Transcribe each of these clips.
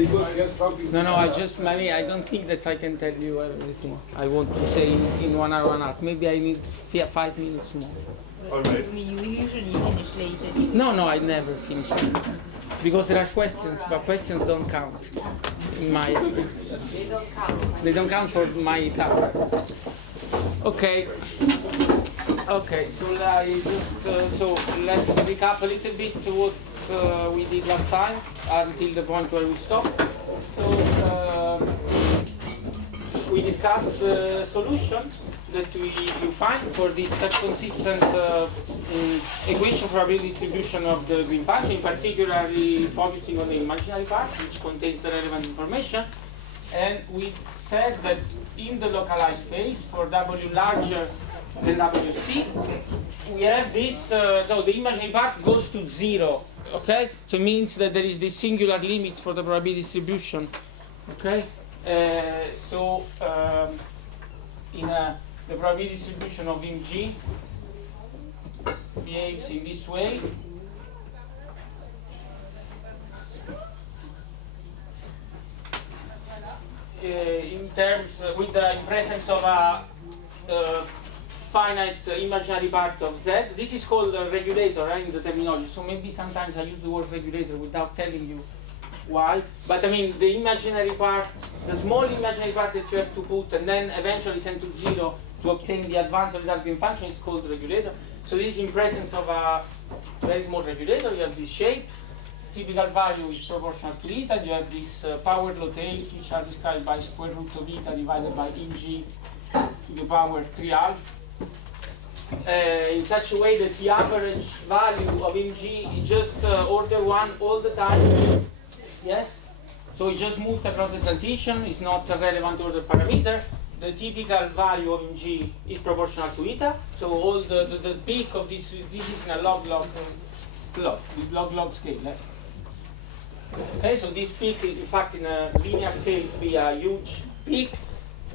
because he has something. No, I don't think that I can tell you everything I want to say in 1 hour and a half. Maybe I need 5 minutes more. All right. You usually finish later. No, I never finish. Because there are questions, but questions don't count. In my They don't count. They don't count for my time. Okay. So let's recap a little bit what we did last time until the point where we stopped. So we discussed the solutions that you find for this consistent equation probability distribution of the green function, particularly focusing on the imaginary part, which contains the relevant information. And we said that in the localized phase, for W larger than WC, we have this, the imaginary part goes to 0, okay? So it means that there is this singular limit for the probability distribution, okay? The probability distribution of Mg behaves in this way. In terms with the presence of a finite imaginary part of Z. This is called a regulator in the terminology. So maybe sometimes I use the word regulator without telling you why. But I mean the imaginary part, the small imaginary part that you have to put and then eventually send to 0 to obtain the advanced ordered green function is called regulator. So this is in presence of a very small regulator. You have this shape. Typical value is proportional to eta. You have these power law tails, which are described by square root of eta divided by Mg to the power 3 half. In such a way that the average value of Mg is just order 1 all the time. Yes? So it just moves across the transition. It's not a relevant order parameter. The typical value of Mg is proportional to eta. So all the peak of this is in a log plot with log scale. Okay, so this peak, in fact, in a linear scale, would be a huge peak.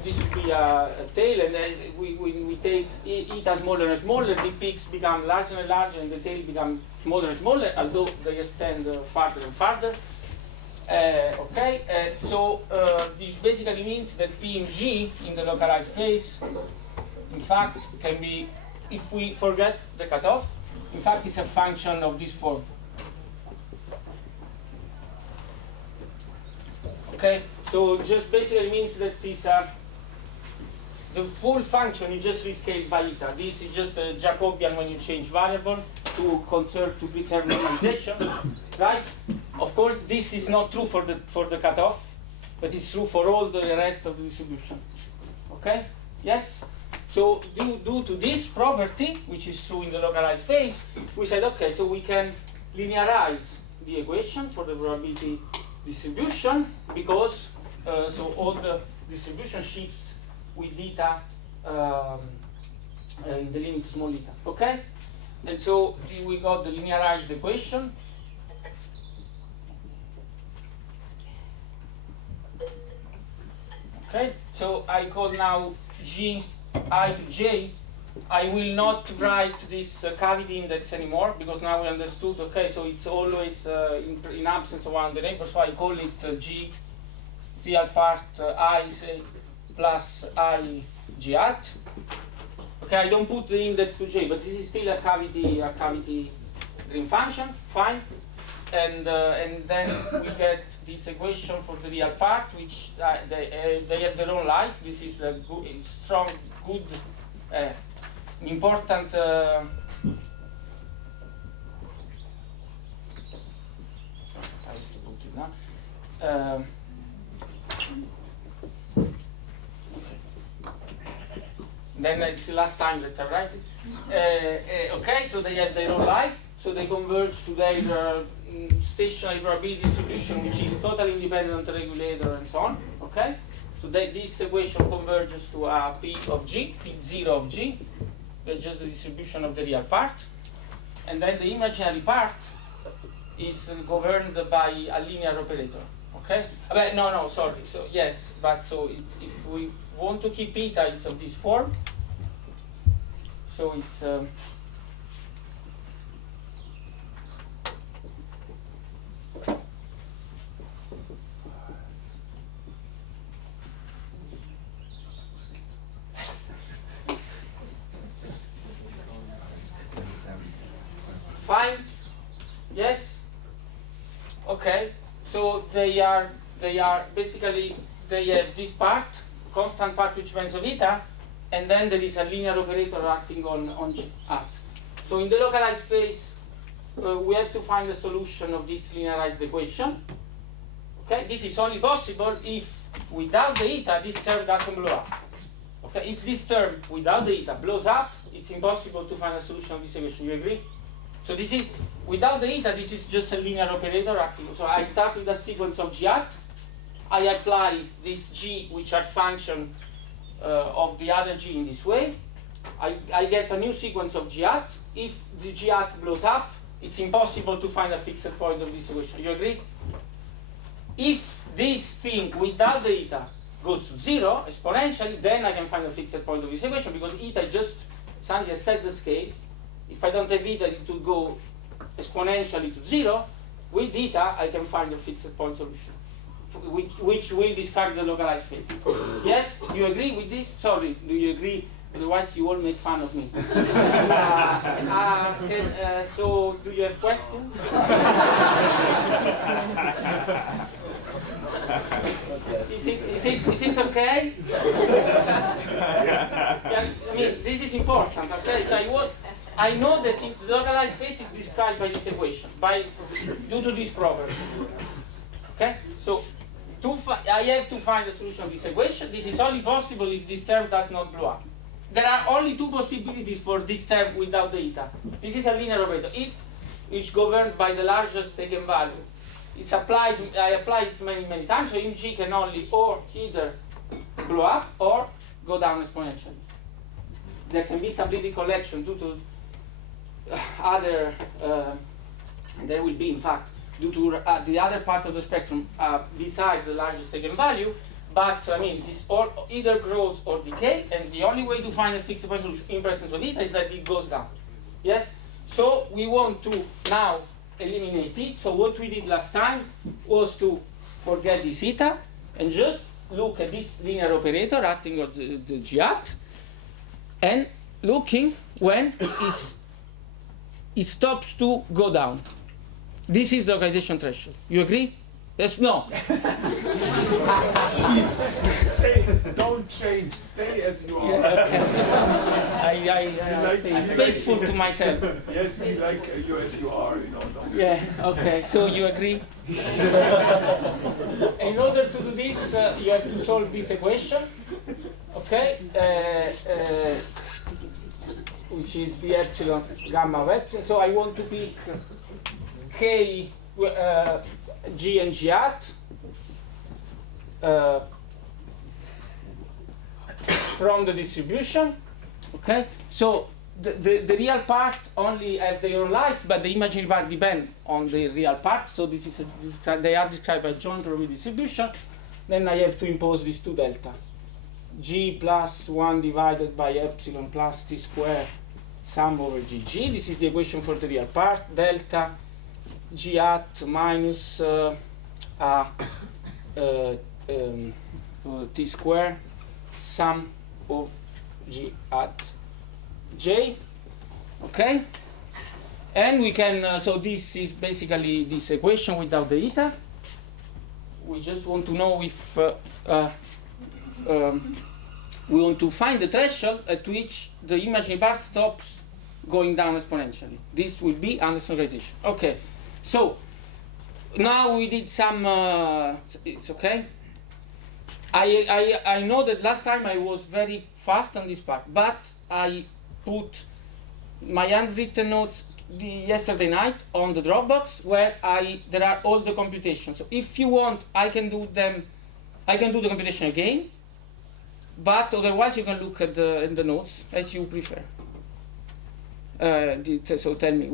This would be a tail, and then we take eta smaller and smaller. The peaks become larger and larger, and the tail becomes smaller and smaller, although they extend farther and farther. This basically means that Pmg in the localized phase, in fact, can be, if we forget the cutoff, in fact, it's a function of this form. Okay, so it just basically means that it's the full function is just rescaled by eta. This is just a Jacobian when you change variable to preserve normalization, right? Of course, this is not true for the cutoff, but it's true for all the rest of the distribution. Okay? Yes? So due to this property, which is true in the localized phase, we said, okay, so we can linearize the equation for the probability distribution because so all the distribution shifts with eta in the limit small eta. Okay? And so we got the linearized equation. Okay, so I call now G I to J. I will not write this cavity index anymore because now we understood, okay, so it's always in absence of one of the neighbors, so I call it G real part I say plus I G hat. Okay, I don't put the index to J, but this is still a cavity green function, fine. And then we get this equation for the real part, which they have their own life. This is a good, strong, good, important. How to put it now? Then it's the last time that I write it. Okay, so they have their own life. So they converge to their stationary probability distribution, which is totally independent regulator and so on. Okay? So this equation converges to a P of G, P0 of G. That's just the distribution of the real part. And then the imaginary part is governed by a linear operator. Okay? No, sorry. So yes, but so if we want to keep eta, it's of this form. So it's Yes? Okay. So they are basically, they have this part, constant part which depends on eta, and then there is a linear operator acting on G at. So in the localized phase, we have to find a solution of this linearized equation. Okay, this is only possible if without the eta this term doesn't blow up. Okay, if this term without the eta blows up, it's impossible to find a solution of this equation. You agree? So this is without the eta, this is just a linear operator acting. So I start with a sequence of G at. I apply this G, which are function of the other G in this way. I get a new sequence of G at. If the G at blows up, it's impossible to find a fixed point of this equation. You agree? If this thing without the eta goes to 0 exponentially, then I can find a fixed point of this equation, because eta just something sets the scale. If I don't have eta, it will go exponentially to 0. With eta, I can find a fixed point solution, which will describe the localized phase. Yes? You agree with this? Sorry, do you agree? Otherwise, you all make fun of me. So, do you have questions? Is it okay? Yes. Yeah, I mean, this is important. Okay, so I know that the localized phase is described by this equation, due to this property. Okay, so I have to find a solution of this equation. This is only possible if this term does not blow up. There are only two possibilities for this term without the eta. This is a linear operator, which governed by the largest eigenvalue. It's applied. I applied it many times. So G can only either blow up or go down exponentially. There can be some leading collection due to other. There will be, in fact, due to the other part of the spectrum besides the largest eigenvalue. But I mean, this all either grows or decay, and the only way to find a fixed point solution in presence of eta is that it goes down. Yes? So we want to now eliminate it. So what we did last time was to forget this eta and just look at this linear operator acting on the G at, and looking when it stops to go down. This is the localization threshold. You agree? Yes, no. Stay, don't change. Stay as you are. Yeah, I stay faithful to myself. Yes, we like you as you are. You know. Don't Yeah. Okay. So you agree? In order to do this, you have to solve this equation. Okay. Which is the epsilon gamma of epsilon. So I want to pick k. G and G at from the distribution. Okay, so the real part only have their own life, but the imaginary part depend on the real part. So this is they are described by joint probability distribution. Then I have to impose these two delta. G plus 1 divided by epsilon plus t square sum over GG. This is the equation for the real part. Delta G at minus t square sum of G at J. Okay, and we can so this is basically this equation without the eta. We just want to know if we want to find the threshold at which the imaginary part stops going down exponentially. This will be Anderson localization. Okay. So now we did some. It's okay. I know that last time I was very fast on this part, but I put my handwritten notes yesterday night on the Dropbox, where there are all the computations. So if you want, I can do them. I can do the computation again, but otherwise you can look at in the notes as you prefer. So tell me.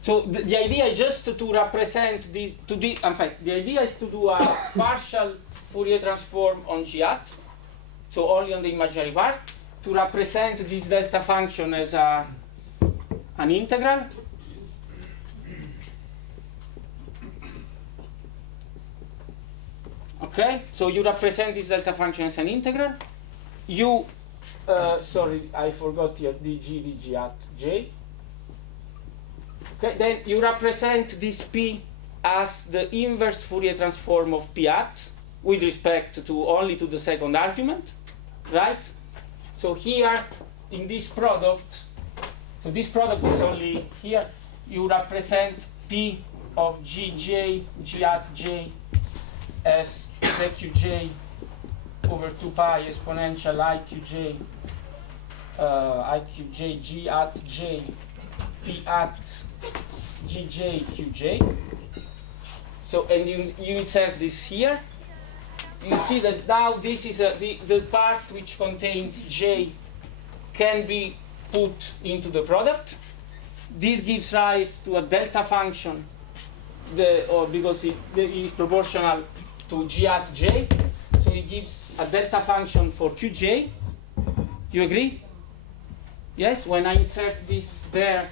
So the idea is just to represent this. In fact, the idea is to do a partial Fourier transform on G at, so only on the imaginary part, to represent this delta function as an integral. Okay, so you represent this delta function as an integral. You sorry, I forgot here dg at j. Okay, then you represent this P as the inverse Fourier transform of P hat with respect to only to the second argument, right? So here in this product, so this product is only here, you represent P of Gj, G hat J as ZQJ over 2 pi exponential IQJ, IQJ G hat J, P hat Gj Qj. So, and you insert this here. You see that now this is the part which contains J can be put into the product. This gives rise to a delta function, because it is proportional to G hat J. So it gives a delta function for Qj. You agree? Yes, when I insert this there,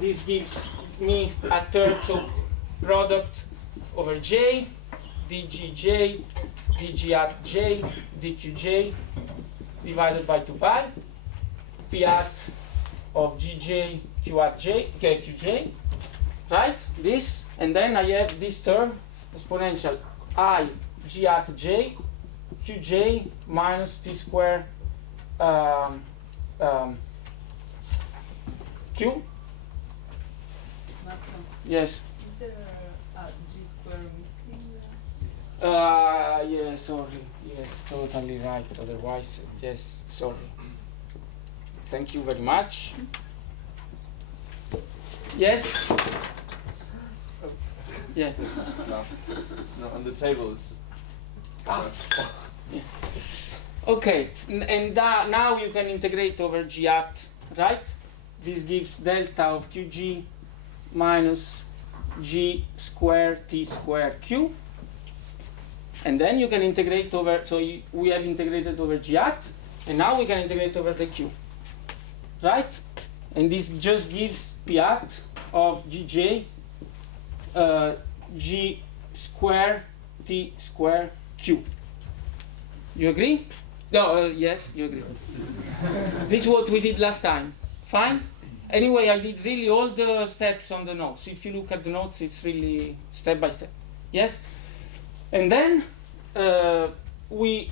this gives me a term, so product over J, dGj, dG hat J, dQj, divided by 2 pi, P hat of Gj, Q hat J, Qj, right? This, and then I have this term, exponential I, G hat J, Qj minus T square Q. Yes. Is there a G square missing? Yeah, sorry. Yes, totally right. Otherwise, yes, sorry. Thank you very much. Yes? Yeah. No, on the table, it's just. Yeah. Okay, and now you can integrate over G hat, right? This gives delta of Qg minus G square T square Q. And then you can integrate over, so we have integrated over G hat, and now we can integrate over the Q, right? And this just gives P hat of Gj G square T square Q. You agree? No, yes, you agree. This is what we did last time. Fine? Anyway, I did really all the steps on the notes. If you look at the notes, it's really step by step. Yes? And then we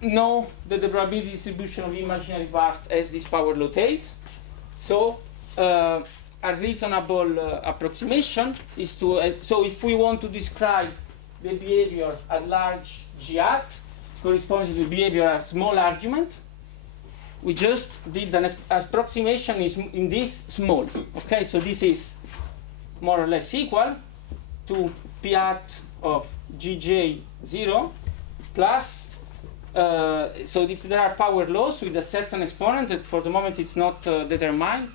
know that the probability distribution of imaginary part has these power law tails. So a reasonable approximation is to, so if we want to describe the behavior at large G hat corresponding to the behavior at small argument, we just did an approximation in this small. Okay, so this is more or less equal to P hat of Gj0 plus, so if there are power laws with a certain exponent that for the moment it's not determined,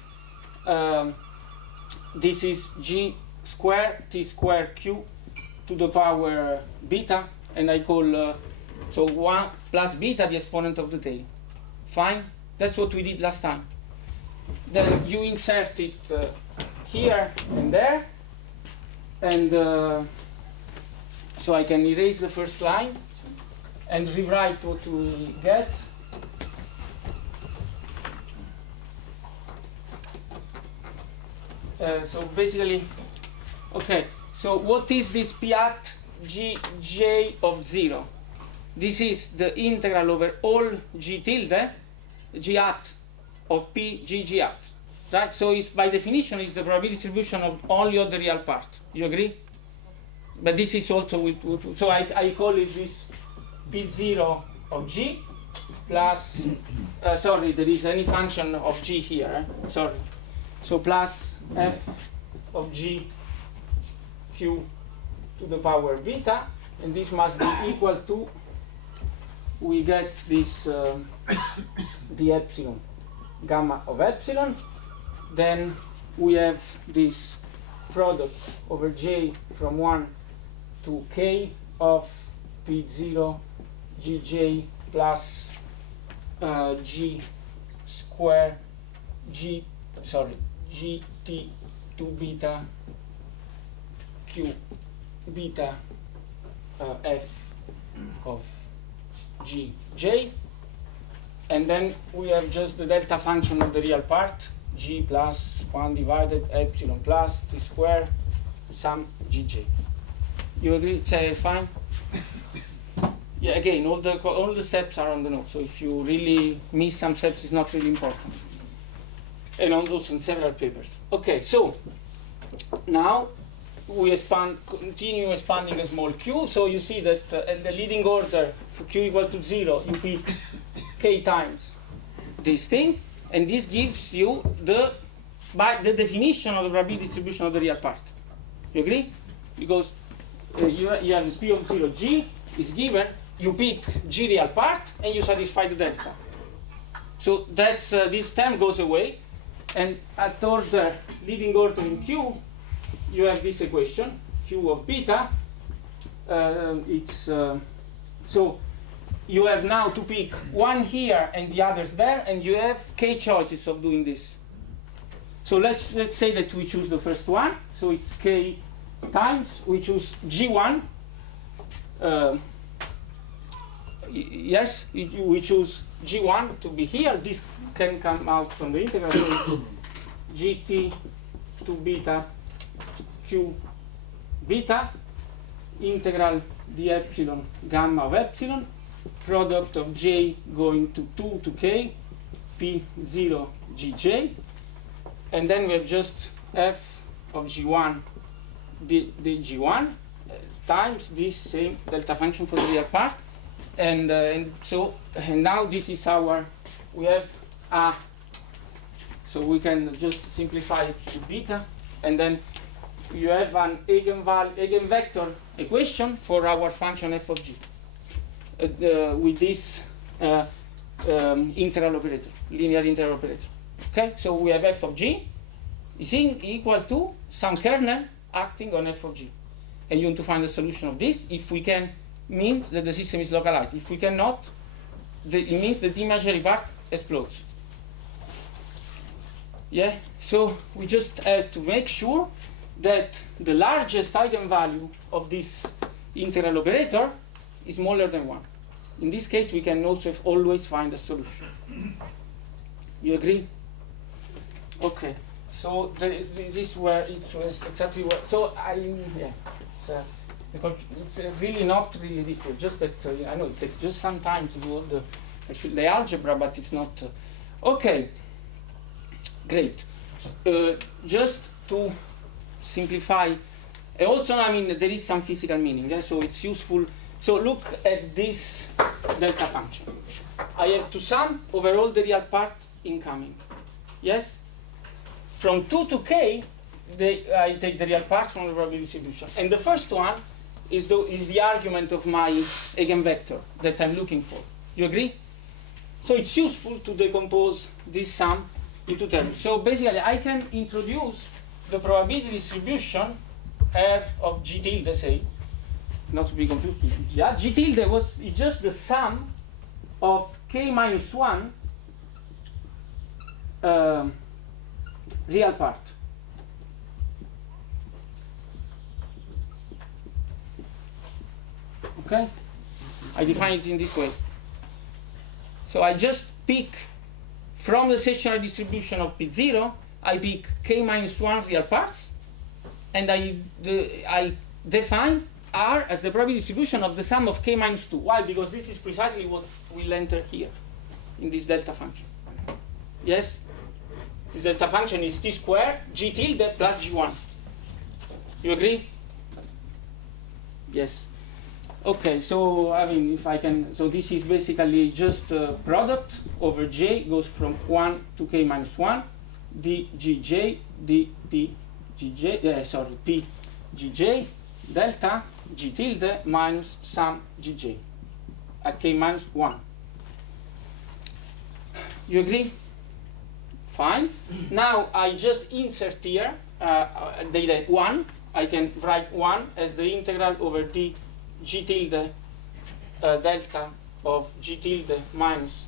this is G square T square Q to the power beta, and I call, so 1 plus beta the exponent of the tail. Fine? That's what we did last time. Then you insert it here and there, and so I can erase the first line and rewrite what we get. So basically, okay, so what is this P hat Gj of 0? This is the integral over all G tilde, G hat of P G hat, right? So it's, by definition, it's the probability distribution of only of the real part. You agree? But this is also with, so I call it this P0 of G plus, sorry, there is any function of G here, sorry. So plus F of G Q to the power beta, and this must be equal to, we get this the epsilon, gamma of epsilon. Then we have this product over J from 1 to K of P0 Gj plus G square G, sorry, Gt to beta Q beta F of Gj, and then we have just the delta function of the real part g plus 1 divided epsilon plus t square sum gj. You agree? Say fine? Yeah, again, all the steps are on the note, so if you really miss some steps, it's not really important. And also in several papers. Okay, so now we continue expanding a small q, so you see that in the leading order for q equal to 0, you pick k times this thing, and this gives you by the definition of the probability distribution of the real part. You agree? Because you have p of 0, g is given, you pick g real part, and you satisfy the delta. So that's this term goes away, and at order leading order in q, you have this equation q of beta. So you have now to pick one here and the others there, and you have k choices of doing this. So let's say that we choose the first one. So it's k times we choose g1. Yes, we choose g1 to be here. This can come out from the integral. So it's gt to beta q beta integral d epsilon gamma of epsilon product of j going to 2 to k p0 gj, and then we have just f of g1 d g1 times this same delta function for the real part, and now this is we have a, so we can just simplify it to beta, and then you have an eigenvector equation for our function f of g with this integral operator, linear integral operator. Okay, so we have f of g is equal to some kernel acting on f of g, and you want to find the solution of this. If we can, means that the system is localized. If we cannot, it means that the imaginary part explodes. Yeah, so we just have to make sure that the largest eigenvalue of this integral operator is smaller than 1. In this case, we can also always find a solution. You agree? Okay. So this where it was exactly where. So it's really not really difficult. Just that I know it takes just some time to do all the algebra, but it's not. Okay. Great. Just to simplify. Also, I mean, there is some physical meaning. Yeah? So it's useful. So look at this delta function. I have to sum over all the real part incoming. Yes? From 2 to k, I take the real part from the probability distribution. And the first one is the argument of my eigenvector that I'm looking for. You agree? So it's useful to decompose this sum into terms. So basically, I can introduce the probability distribution R of g tilde, say, not to be confused with yeah, g tilde is just the sum of k minus 1 real part. Okay? I define it in this way. So I just pick from the sectional distribution of P0, I pick k minus 1 real parts, and I define R as the probability distribution of the sum of k minus 2. Why? Because this is precisely what will enter here in this delta function. Yes? This delta function is t squared g tilde plus g1. You agree? Yes. Okay, so I mean, if I can, so this is basically just product over j goes from 1 to k minus 1, d gj, d p gj, sorry, p gj, delta g tilde minus sum gj at k minus 1. You agree? Fine. Now I just insert here data 1. I can write 1 as the integral over d g tilde delta of g tilde minus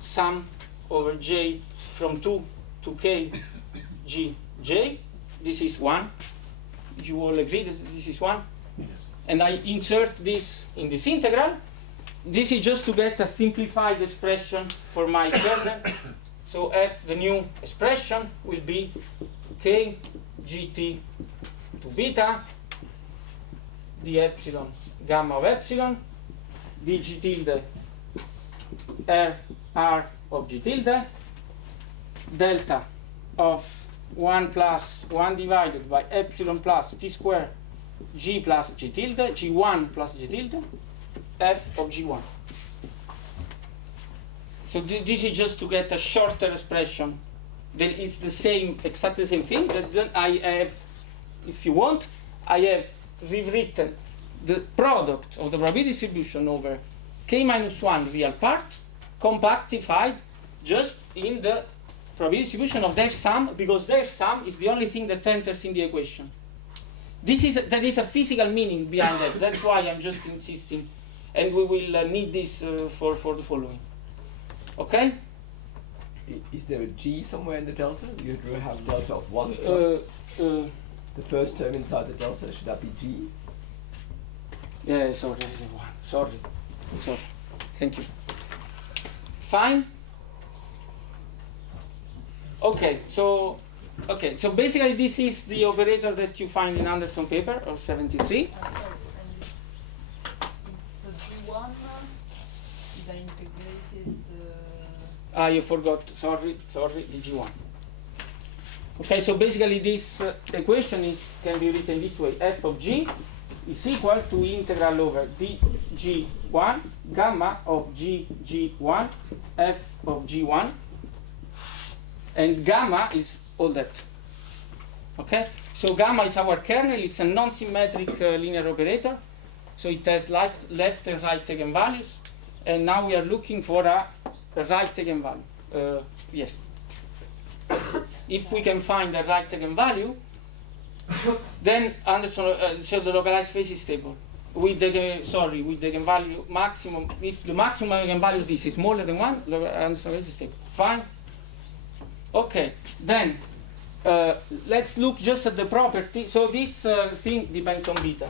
sum over j from 2 to k g j. This is 1. You all agree that this is 1? Yes. And I insert this in this integral. This is just to get a simplified expression for my kernel. So F, the new expression, will be K GT to beta, d epsilon gamma of epsilon, d G tilde R of G tilde, delta of 1 plus 1 divided by epsilon plus T square G plus G tilde, G1 plus G tilde, F of G1. So this is just to get a shorter expression. Then it's the same, exactly the same thing. Then I have, if you want, I have rewritten the product of the probability distribution over k minus 1 real part, compactified just in the probability distribution of their sum, because their sum is the only thing that enters in the equation. There is a physical meaning behind that. That's why I'm just insisting. And we will need this for the following. Okay? Is there a G somewhere in the delta? You do have delta of 1 plus. The first term inside the delta, should that be G? Yeah, sorry. Thank you. Fine? Okay, so basically this is the operator that you find in Anderson paper of 73. Sorry, so G1 is an integrated. You forgot. Sorry, the G1. Okay, so basically this equation can be written this way: f of g is equal to integral over dg1 gamma of gg1 f of g1, and gamma is all that. Okay, so gamma is our kernel. It's a non-symmetric linear operator, so it has left and right eigenvalues, and now we are looking for a right eigenvalue. Yes. If we can find a right eigenvalue, then Anderson, so the localized phase is stable. With the eigenvalue maximum, if the maximum eigenvalue is this is smaller than 1, Anderson phase is stable. Fine. Okay. Then let's look just at the property. So this thing depends on beta.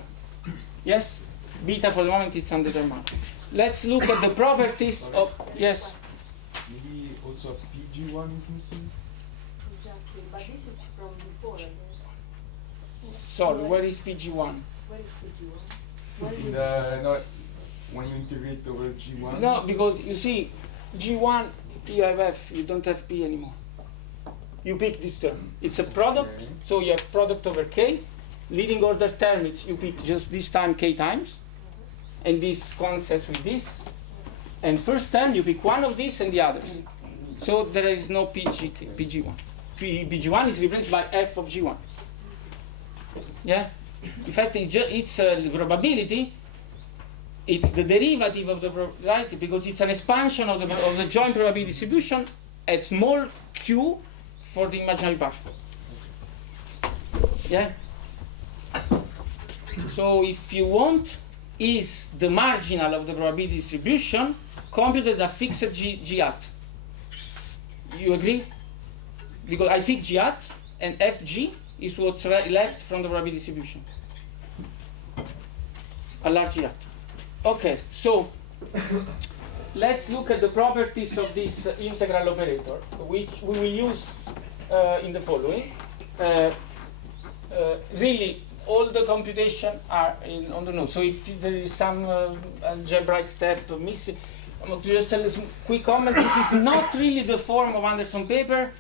Yes. Beta for the moment it's undetermined. Let's look at the properties of yes. Maybe also PG1 is missing. Exactly, but this is from before, I guess. Sorry, where is PG1? Where is PG1? Where is No, when you integrate over G1. No, because you see, G1 you have F, you don't have P anymore. You pick this term. It's a product, Okay. so you have product over K. Leading order term, you pick just this time K times, and this concept with this. And first term, you pick one of these and the others. So there is no PG1. PG1 is replaced by F of G1. Yeah? In fact, it's the probability, it's the derivative of the right, because it's an expansion of the joint probability distribution at small q for the imaginary part. Yeah? So if you want, is the marginal of the probability distribution computed at fixed G hat. You agree? Because I fix G hat, and Fg is what's left from the probability distribution. A large G hat. Okay, so let's look at the properties of this integral operator, which we will use in the following. Really, all the computation are on the node. So if there is some algebraic step missing, I'm going to just tell you some quick comment. This is not really the form of Anderson paper,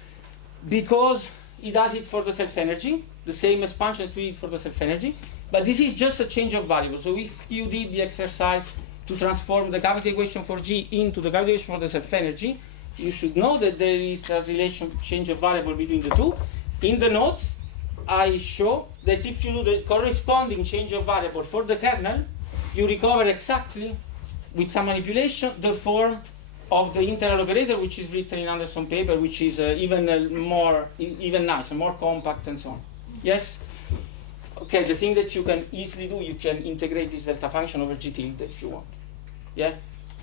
because he does it for the self-energy, the same expansion that we did for the self-energy. But this is just a change of variable. So if you did the exercise to transform the cavity equation for G into the cavity equation for the self-energy, you should know that there is a relation change of variable between the two. In the notes, I show that if you do the corresponding change of variable for the kernel, you recover exactly, with some manipulation, the form of the integral operator, which is written in Anderson paper, which is even nicer, more compact, and so on. Yes? Okay, the thing that you can easily do, you can integrate this delta function over G tilde if you want. Yeah?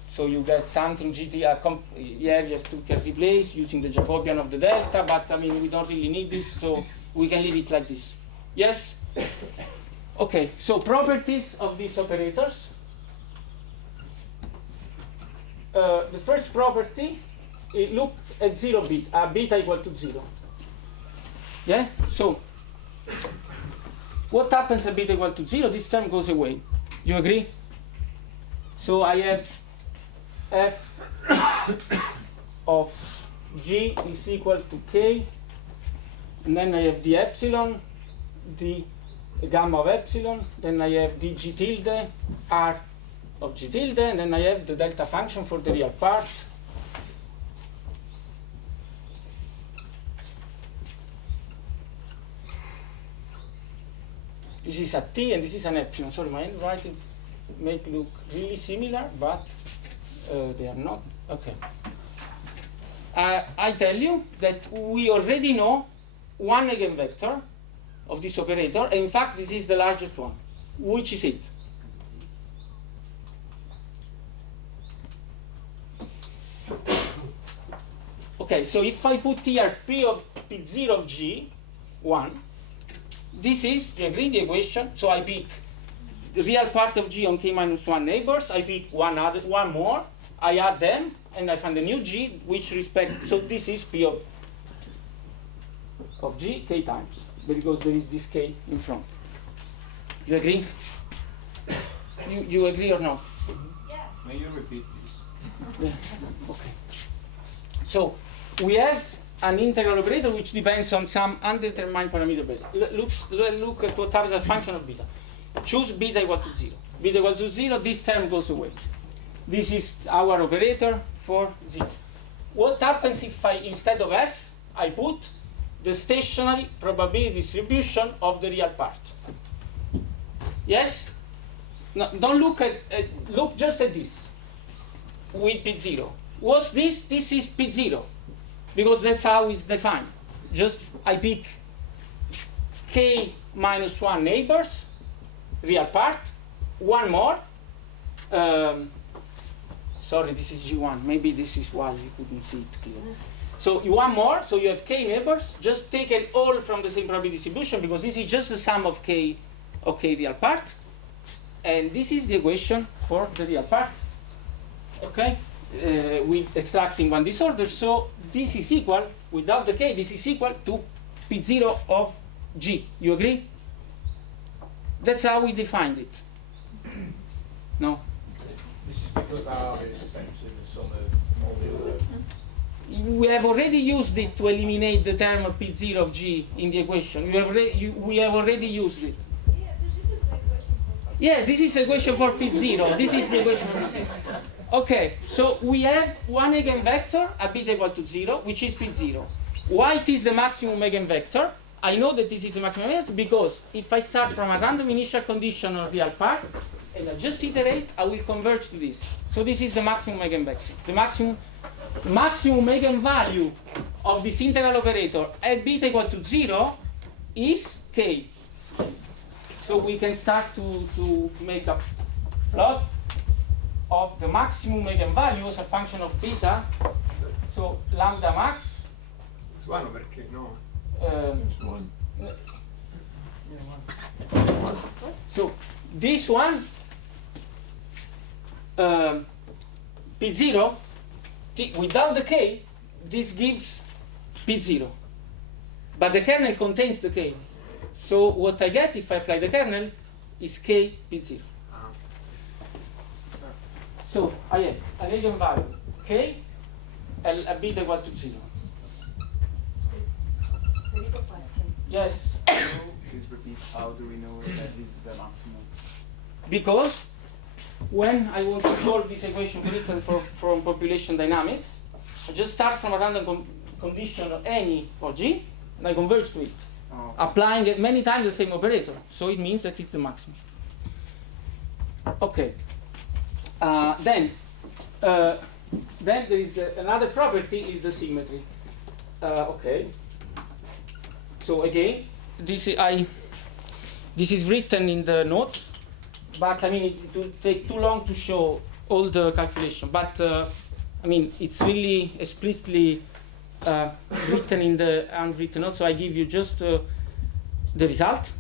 So you get something GT, yeah, you have to replace using the Jacobian of the delta, but I mean, we don't really need this, so we can leave it like this. Yes? Okay, so properties of these operators. The first property look at 0 bit, beta equal to 0. Yeah? So, what happens at beta equal to 0? This term goes away. You agree? So I have f of g is equal to k, and then I have the epsilon, the gamma of epsilon, then I have the g tilde, r of g tilde, and then I have the delta function for the real part. This is a t and this is an epsilon. Sorry, my handwriting make look really similar, but they are not. Okay. I tell you that we already know one eigenvector of this operator, and in fact this is the largest one. Which is it? Okay, so if I put here p of p0 of g, 1, this is, you agree, the equation? So I pick the real part of g on k minus 1 neighbors, I pick one more, I add them, and I find a new g, which respect, so this is p of g, k times, because there is this k in front. You agree? You agree or not? Yes. May you repeat, please? Yeah. Okay. So we have an integral operator which depends on some undetermined parameter beta. Look at what happens as a function of beta. Choose beta equal to 0. Beta equal to 0, this term goes away. This is our operator for 0. What happens if I, instead of f, I put the stationary probability distribution of the real part? Yes? No, don't look at, look just at this with p0. What's this? This is p0, because that's how it's defined. Just I pick k minus 1 neighbors, real part, one more. Sorry, this is g1. Maybe this is why you couldn't see it clearly. So one more, so you have k neighbors, just take it all from the same probability distribution, because this is just the sum of k real part. And this is the equation for the real part. Okay? With extracting one disorder, so this is equal, without the k, this is equal to p0 of g. You agree? That's how we defined it. No? This is because R is essentially the sum of all the other. We have already used it to eliminate the term of p0 of g in the equation. We have already used it. Yeah, but this is the equation for Yes, this is the equation for p0. This is the equation for p0. Okay, so we have one eigenvector, a beta equal to 0, which is p0. Why it is the maximum eigenvector? I know that this is the maximum eigenvector because if I start from a random initial condition on real part, and I just iterate, I will converge to this. So this is the maximum eigenvector. The maximum eigenvalue of this integral operator at beta equal to 0 is k. So we can start to make a plot of the maximum eigenvalue as a function of beta. So lambda max. It's 1 over k, no? So this one, p0, without the k, this gives p0. But the kernel contains the k. So what I get if I apply the kernel is k p0. So I have an eigenvalue k, a beta equal to 0. There is a question. Yes, Please repeat, how do we know that this is the maximum? because when I want to solve this equation, for instance, from population dynamics, I just start from a random condition of any for g, and I converge to it, applying it many times the same operator. So it means that it's the maximum. Okay. Then there is another property is the symmetry. Okay. So again, this is written in the notes, but I mean it will take too long to show all the calculation. But I mean it's really explicitly written in the unwritten notes. So I give you just the result.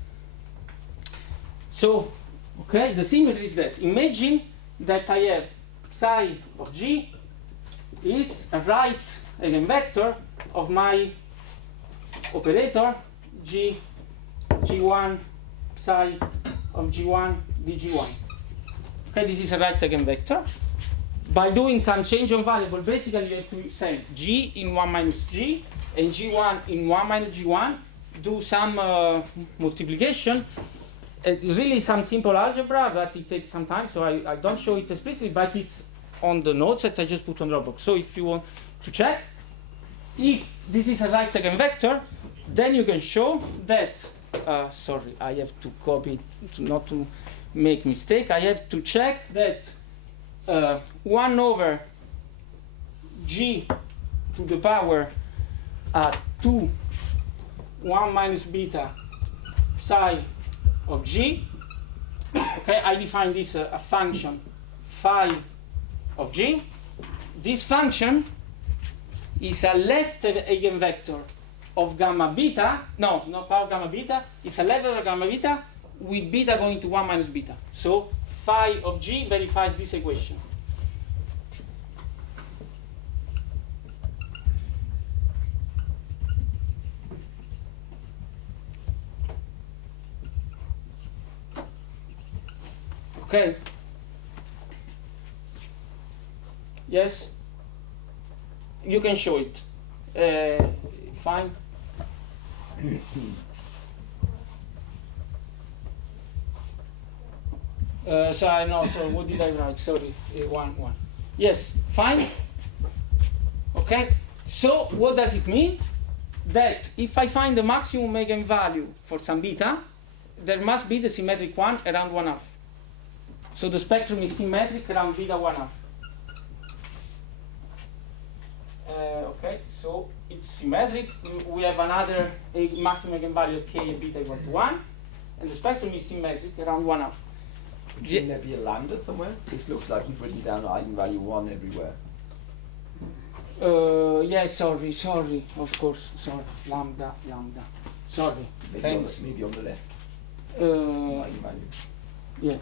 So okay, the symmetry is that. Imagine that I have psi of g is a right eigenvector of my operator G1 psi of G1 dG1. Okay, this is a right eigenvector. By doing some change on variable, basically you have to send G in 1 minus G and G1 in 1 minus G1, do some multiplication. It's really some simple algebra, but it takes some time, so I don't show it explicitly, but it's on the notes that I just put on Dropbox. So if you want to check, if this is a right eigenvector, then you can show that, sorry, I have to copy it not to make mistake. I have to check that 1 over G to the power 2 1 minus beta psi of G. Okay, I define this a function phi of G. This function is a left eigenvector of gamma beta. No, not power gamma beta. It's a level of gamma beta with beta going to 1 minus beta. So phi of G verifies this equation. Okay. Yes? You can show it. Fine. So I know, so what did I write? Sorry, 1. Yes, fine. Okay, so what does it mean? That if I find the maximum eigenvalue for some beta, there must be the symmetric one around 1/2. So the spectrum is symmetric around beta 1/2. Okay, so it's symmetric. We have another maximum eigenvalue of k and beta equal to 1, and the spectrum is symmetric around 1/2. Shouldn't there be a lambda somewhere? This looks like you've written down eigenvalue 1 everywhere. Yes, sorry, of course, sorry, lambda, sorry, thanks. Maybe on the left. It's an eigenvalue. Yeah.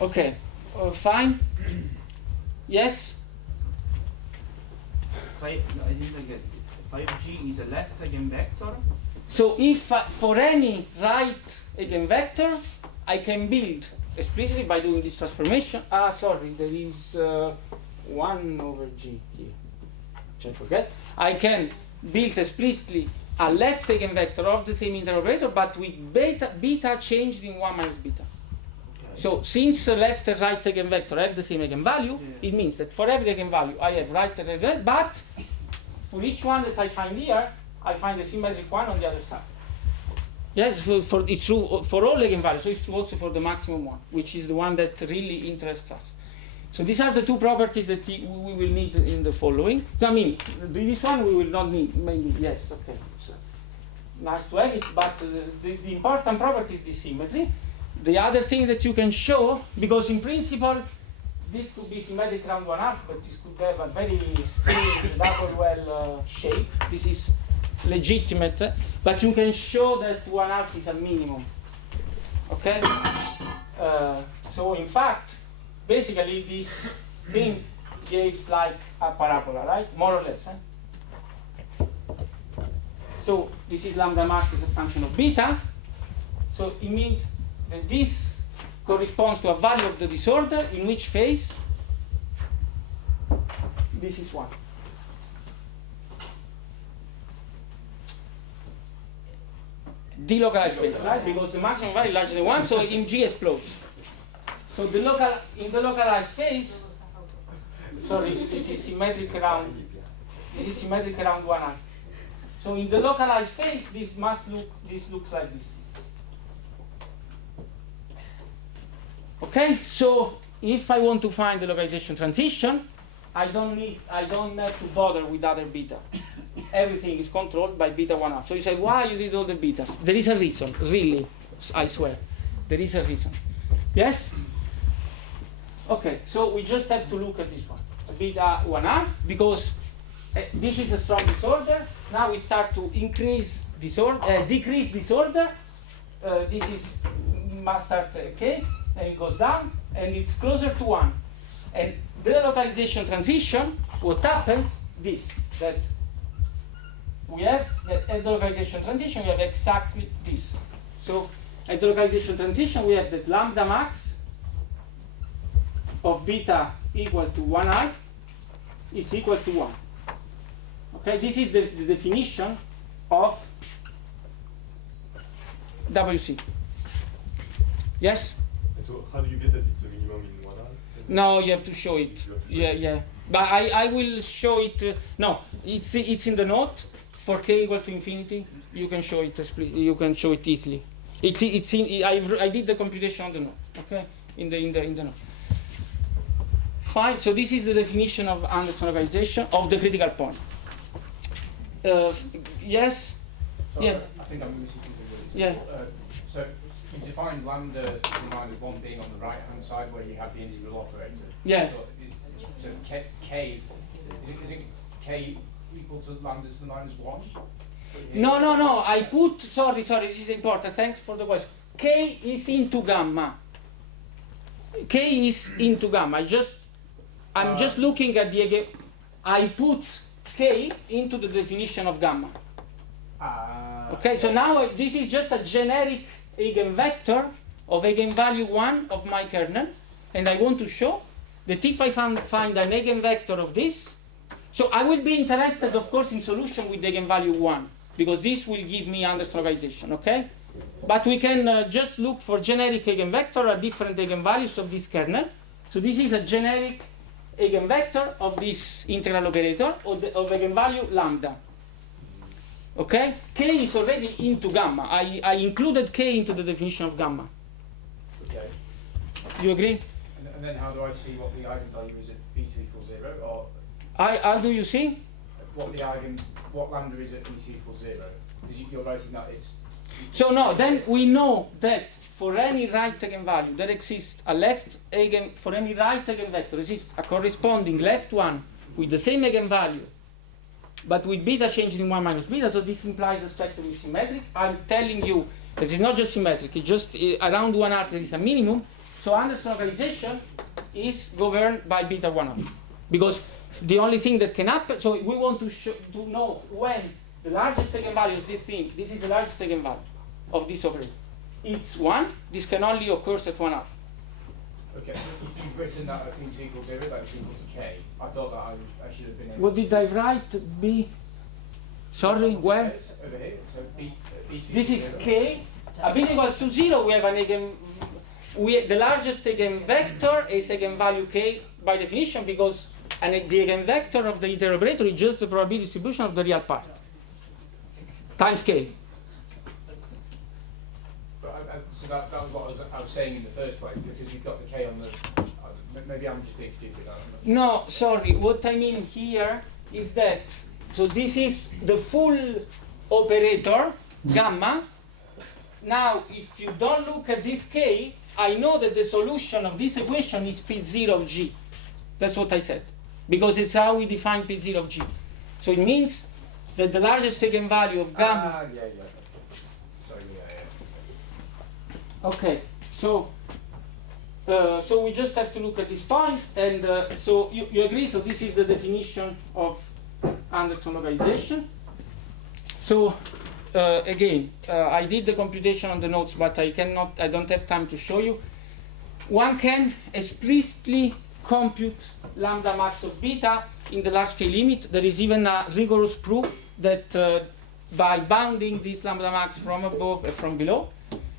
Okay, fine. Yes? I didn't get it. 5G is a left eigenvector. So if for any right eigenvector, I can build explicitly by doing this transformation. Sorry, there is 1 over G here, which I forget. I can build explicitly a left eigenvector of the same interoperator, but with beta changed in 1 minus beta. Okay. So since left and right eigenvector have the same eigenvalue, it means that for every eigenvalue I have right eigenvalue, but for each one that I find here, I find a symmetric one on the other side. Yes, so it's true for all eigenvalues, so it's true also for the maximum one, which is the one that really interests us. So these are the two properties that we will need in the following. I mean, this one we will not need, maybe, yes, okay. So nice to have it, but the important property is the symmetry. The other thing that you can show, because in principle, this could be symmetric around 1/2, but this could have a very strange double well shape. This is legitimate, but you can show that 1/2 is a minimum. Okay? So in fact, basically this thing behaves like a parabola, right? More or less. So this is lambda max is a function of beta. So it means that this corresponds to a value of the disorder in which phase this is 1. Delocalized phase, right? Because the maximum value is larger than 1, so in G explodes. So in the localized phase, sorry, this is symmetric around 1/2. So in the localized phase, this looks like this. Okay, so if I want to find the localization transition, I don't have to bother with other beta. Everything is controlled by beta 1/2. So you say, why you did all the betas? There is a reason, really, I swear. There is a reason. Yes? Okay, so we just have to look at this one, beta 1/2, because this is a strong disorder. Now we start to decrease disorder. This is must start K, and it goes down. and it's closer to 1. And the localization transition, what happens, that we have, that at the localization transition, we have exactly this. So at the localization transition, we have that lambda max of beta equal to 1/2 is equal to 1. Okay, this is the definition of WC. Yes? And so how do you get that it's a minimum in 1/2? No, you have to show it. You have to show Yeah, it. yeah. But I will show it. No, it's in the note for k equal to infinity. You can show it. You can show it easily. It's in. I did the computation on the note. Okay, in the note. Fine. So this is the definition of Anderson localization of the critical point. Yes. Sorry, Yeah. I think I'm missing something. Yeah. So you define lambda minus 1 being on the right-hand side where you have the integral operator. Yeah. So k is it k equal to lambda to the minus 1? No. I put. Sorry. This is important. Thanks for the question. K is into gamma. K is into gamma. I'm just looking at the. I put k into the definition of gamma. Okay, so now this is just a generic eigenvector of eigenvalue 1 of my kernel, and I want to show that if I find an eigenvector of this, so I will be interested, of course, in solution with eigenvalue 1, because this will give me Anderson localization, okay? But we can just look for generic eigenvector at different eigenvalues of this kernel. So this is a generic eigenvector of this integral operator of eigenvalue lambda. Okay? K is already into gamma. I included K into the definition of gamma. Okay. You agree? And then how do I see what the eigenvalue is at beta equals 0, or How do you see? what lambda is at beta equals 0? Because you're writing that it's. So no, then we know that for any right eigenvalue there exists a left for any right eigenvector exists a corresponding left one with the same eigenvalue, but with beta changing in 1 minus beta, so this implies the spectrum is symmetric. I'm telling you this is not just symmetric, it's just around 1/2 there is a minimum. So Anderson localization is governed by beta 1/2. Because the only thing that can happen, so we want to know when the largest eigenvalue of this thing, this is the largest eigenvalue of this operator. It's 1, this can only occur at 1/2. Okay, you've written that at beta equals 0, that is equal to k. I thought that I should have been able What to did I write? B? Sorry, It where? says over here, so beta This equals is 0. k. A beta equals to 0, we have an the largest eigenvector is eigenvalue k by definition, because the eigenvector of the integral operator is just the probability distribution of the real part times k. So that was what I was saying in the first place, because you've got the k on the. Maybe I'm just being stupid. No, sorry. What I mean here is that, so this is the full operator, gamma. Now, if you don't look at this k, I know that the solution of this equation is P0 of g. That's what I said. Because it's how we define P0 of g. So it means that the largest eigenvalue of gamma. Yeah. Sorry, yeah. Okay, so we just have to look at this point, and so you agree. So this is the definition of Anderson localization. So again, I did the computation on the notes, but I don't have time to show you. One can explicitly compute lambda max of beta in the large K limit. There is even a rigorous proof that by bounding this lambda max from above and from below.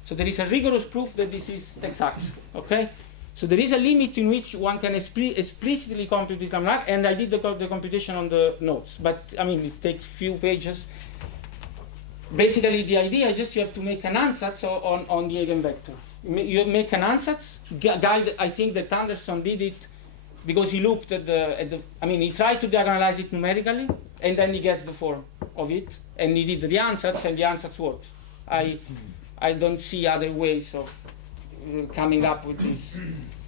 So there is a rigorous proof that this is exact. Okay. So there is a limit in which one can explicitly compute this lambda max, and I did the computation on the notes. But I mean, it takes few pages. Basically, the idea is just you have to make an ansatz on the eigenvector. You make an ansatz. I think that Anderson did it because he looked at the. I mean, he tried to diagonalize it numerically, and then he gets the form of it, and he did the ansatz, and the ansatz works. I don't see other ways of coming up with this.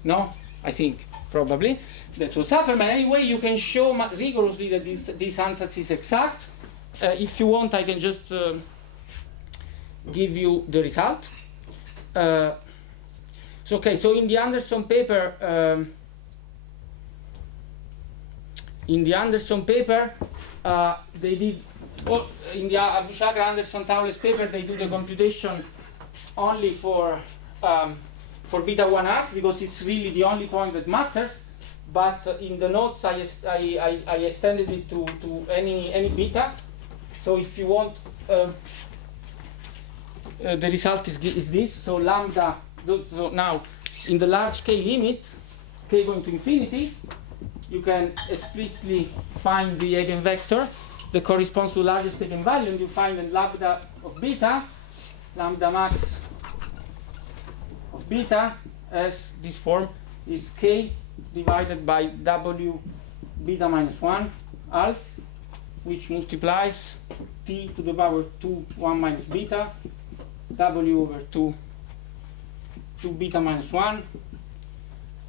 No, I think probably that's what's happened. But anyway, you can show rigorously that this ansatz is exact. If you want, I can just give you the result. So So okay, so in the Anderson paper, they did, well, in the Abushaga-Anderson-Towles paper, they do the computation only for beta 1/2 because it's really the only point that matters. But in the notes, I extended it to any beta. So if you want, the result is this. So lambda. So now, in the large k limit, k going to infinity, you can explicitly find the eigenvector that corresponds to the largest eigenvalue, and you find that lambda of beta, lambda max of beta, as this form is k divided by w beta minus 1 half, which multiplies t to the power 2 1 minus beta, w over 2 beta minus 1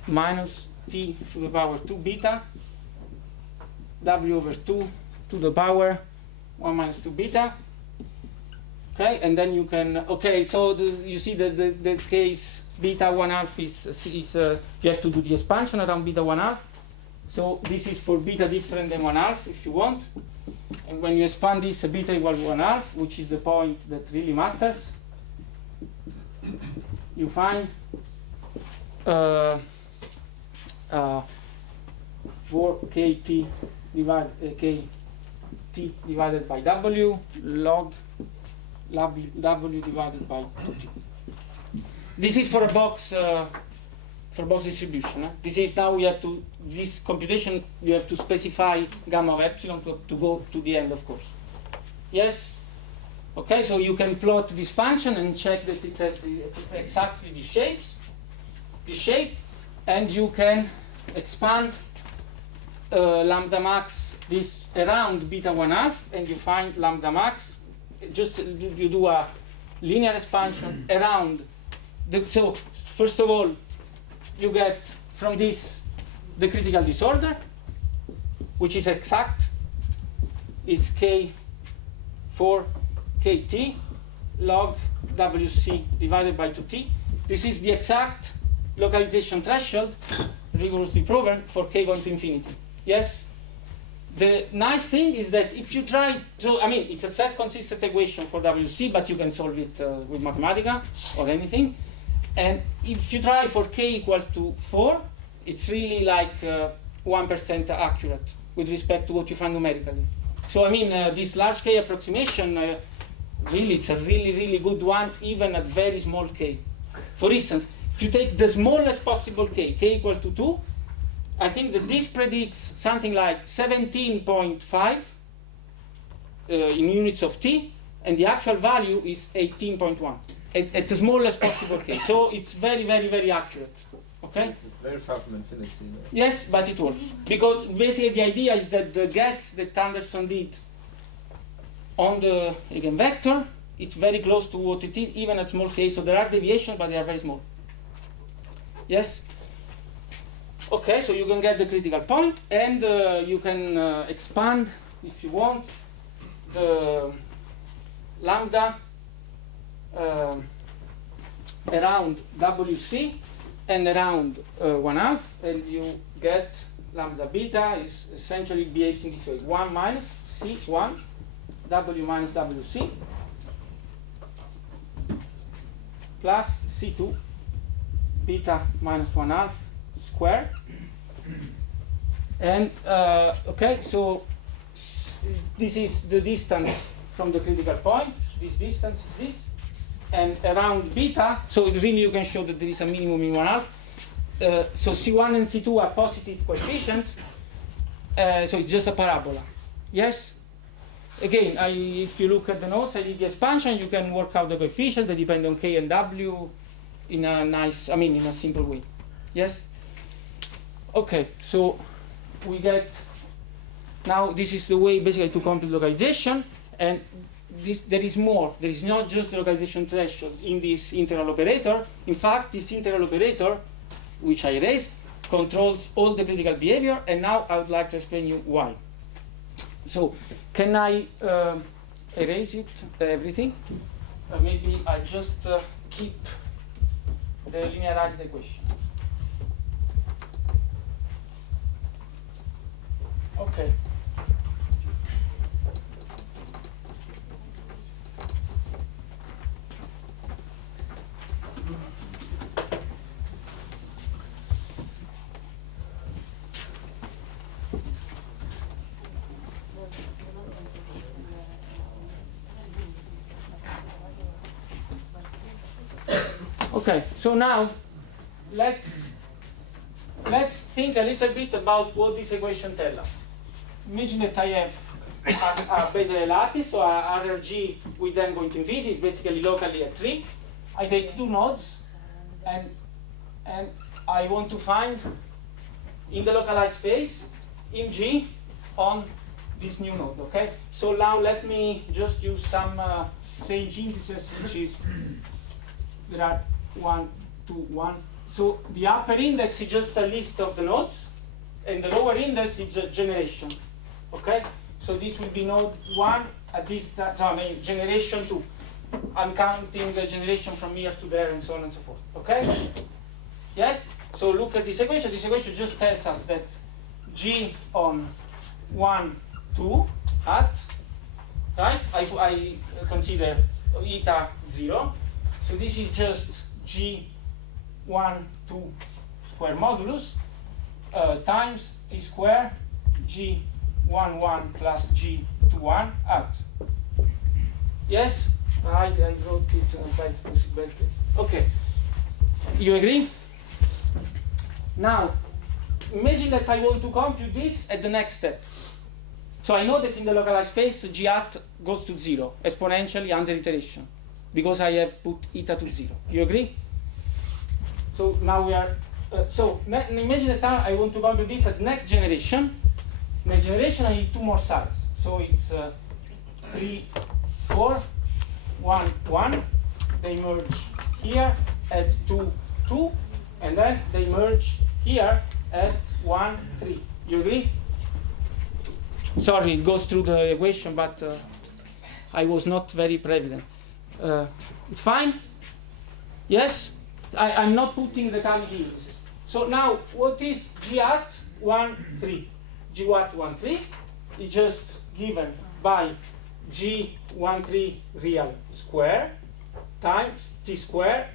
minus t to the power 2 beta, w over 2 to the power 1 minus 2 beta. Okay, and then you can, okay, so you see that the case beta 1/2 is you have to do the expansion around beta 1/2. So this is for beta different than 1/2 if you want. And when you expand this, beta equal 1/2, which is the point that really matters, you find 4kt divided by w log w divided by 2t. This is for a box distribution. This is now we have to, this computation you have to specify gamma of epsilon to go to the end, of course. Yes? Okay, so you can plot this function and check that it has exactly the shape, and you can expand lambda max this around beta 1/2, and you find lambda max. Just you do a linear expansion around. So first of all, you get from this the critical disorder, which is exact. It's k4 kt log wc divided by 2t. This is the exact localization threshold, rigorously proven, for k going to infinity. Yes? The nice thing is that if you try, so I mean, it's a self-consistent equation for WC, but you can solve it with Mathematica or anything. And if you try for k equal to 4, it's really like 1% accurate with respect to what you find numerically. So I mean, this large k approximation, really, it's a really good one, even at very small k. For instance, if you take the smallest possible k equal to 2, I think that this predicts something like 17.5 in units of t, and the actual value is 18.1 at the smallest possible k. So it's very accurate. Okay? It's very far from infinity. No? Yes, but it works. Because basically the idea is that the guess that Anderson did on the eigenvector, it's very close to what it is, even at small k. So there are deviations, but they are very small. Yes? Okay, so you can get the critical point, and you can expand, if you want, the lambda around WC and around 1/2, and you get lambda beta is essentially behaves in this way: 1 minus C1 W minus WC plus C2 beta minus 1/2 square. And okay, so this is the distance from the critical point. This distance is this, and around beta. So really, you can show that there is a minimum in 1/2. So C1 and C2 are positive coefficients. So it's just a parabola. Yes. Again, if you look at the notes, I did the expansion. You can work out the coefficients that depend on k and w in a nice, I mean, in a simple way. Yes. Okay, so we get, now this is the way basically to compute localization, and there is more. There is not just the localization threshold in this integral operator. In fact, this integral operator, which I erased, controls all the critical behavior, and now I would like to explain you why. So, can I erase it, everything? Maybe I just keep the linearized equation. Okay. Okay, so now let's think a little bit about what this equation tells us. Imagine that I have a Bethe lattice, so a RLG with then going to infinity, is basically locally at 3. I take two nodes, and I want to find in the localized phase in G on this new node, okay? So now let me just use some strange indices, which is, there are 1, 2, 1. So the upper index is just a list of the nodes, and the lower index is just generation, okay? So this will be node 1 at this time, so I mean generation 2. I'm counting the generation from here to there and so on and so forth, okay? Yes? So look at this equation. This equation just tells us that G on 1, 2 at, right? I consider eta 0. So this is just G1, 2 square modulus times T square G1, 1 plus G2, 1 at. Yes? I wrote it by possibilities. Okay. You agree? Now, imagine that I want to compute this at the next step. So I know that in the localized phase, G hat goes to 0, exponentially under iteration, because I have put eta to 0. You agree? So now we are, imagine that I want to compute this at next generation. Next generation, I need two more sides. So it's 3, 4, 1, 1. They merge here at 2, 2. And then they merge here at 1, 3. You agree? Sorry, it goes through the equation, but I was not very prevalent. It's fine? Yes? I'm not putting the cavity indices. So now, what is G hat 1, 3? G hat 1, 3 is just given by G1, 3 real square times T square,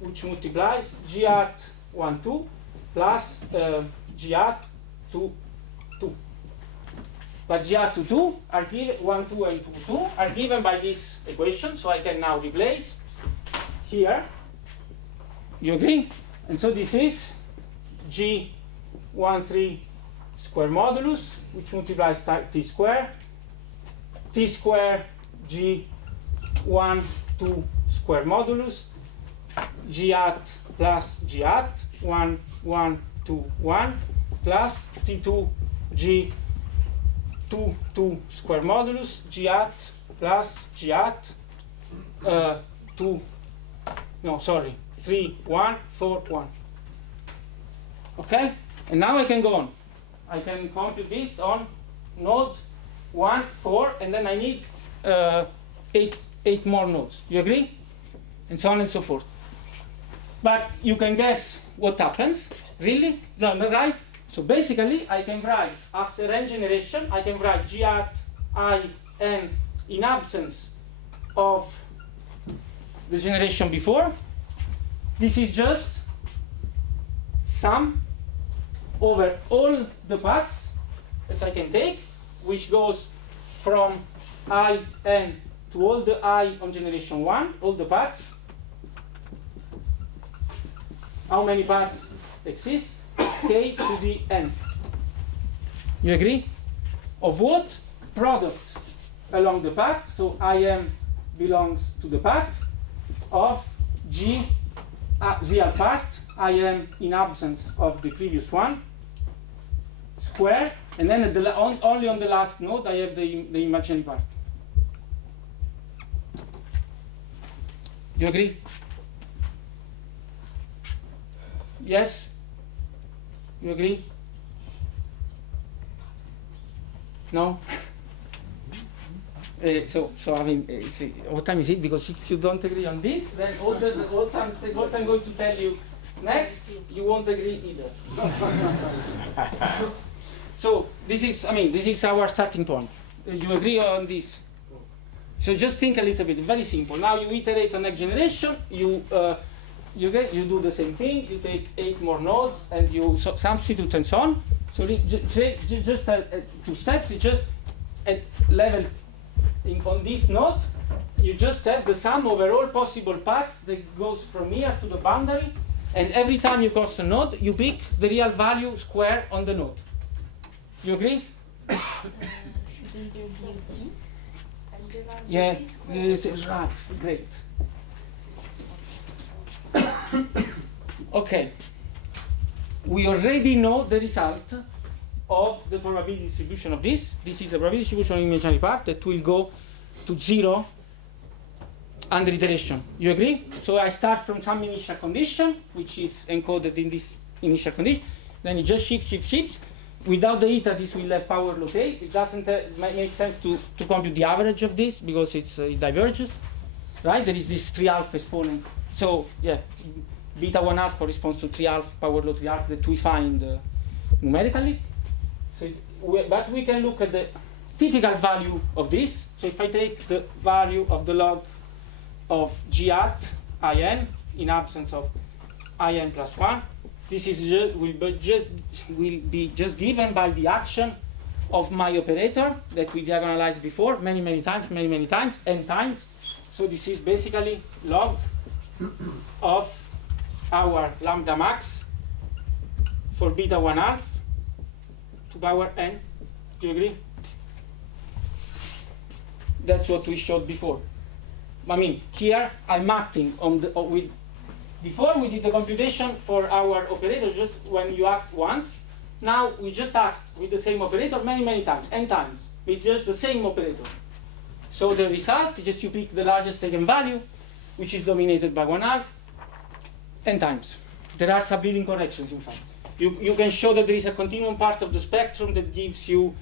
which multiplies G hat 1, 2 plus G hat 2, 2. But G hat 2, 2 are given, 1, 2 and 2, 2 are given by this equation, so I can now replace here. You agree? And so this is G1, 3 square modulus, which multiplies T square G1, 2 square modulus, G hat plus G hat 1, 1, 2, 1 plus T2 G 2, 2 square modulus G hat plus G hat 3, 1, 4, 1. Okay? And now I can go on. I can compute this on node 1, 4, and then I need 8 more nodes. You agree? And so on and so forth. But you can guess what happens. Really? No, right? So basically, I can write, after n generation, I can write G hat I n in absence of the generation before. This is just sum over all the paths that I can take, which goes from I n to all the I on generation 1, all the paths. How many paths exist? K to the n. You agree? Of what? Product along the path. So IM belongs to the path of G real part, IM in absence of the previous one, square, and then at the only on the last node I have the imaginary part. You agree? Yes? You agree? So I mean, what time is it? Because if you don't agree on this, then what I'm going to tell you next, you won't agree either. So this is our starting point. You agree on this? So just think a little bit. Very simple. Now you iterate on next generation. You do the same thing. You take 8 more nodes and you substitute and so on. So just 2 steps. It's just at level on this node. You just have the sum over all possible paths that goes from here to the boundary. And every time you cross a node, you pick the real value square on the node. You agree? Shouldn't there be a T? Yeah, this is right. Great. Okay. We already know the result of the probability distribution of this. This is a probability distribution of imaginary part that will go to 0 under iteration. You agree? So I start from some initial condition, which is encoded in this initial condition. Then you just shift. Without the eta, this will have power low k. It doesn't make sense to compute the average of this because it diverges, right? There is this 3 alpha exponent. So yeah, beta 1 half corresponds to 3 alpha power low 3 alpha that we find numerically. So, but we can look at the typical value of this. So if I take the value of the log of g hat in in absence of in plus 1. This is will be just given by the action of my operator that we diagonalized before many times, n times. So this is basically log of our lambda max for beta 1 half to power n. Do you agree? That's what we showed before. I mean, here I'm acting on the with. Before we did the computation for our operator just when you act once. Now we just act with the same operator many times, n times. It's just the same operator. So the result is just you pick the largest eigenvalue, which is dominated by 1 half, n times. There are subleading corrections, in fact. You can show that there is a continuum part of the spectrum that gives you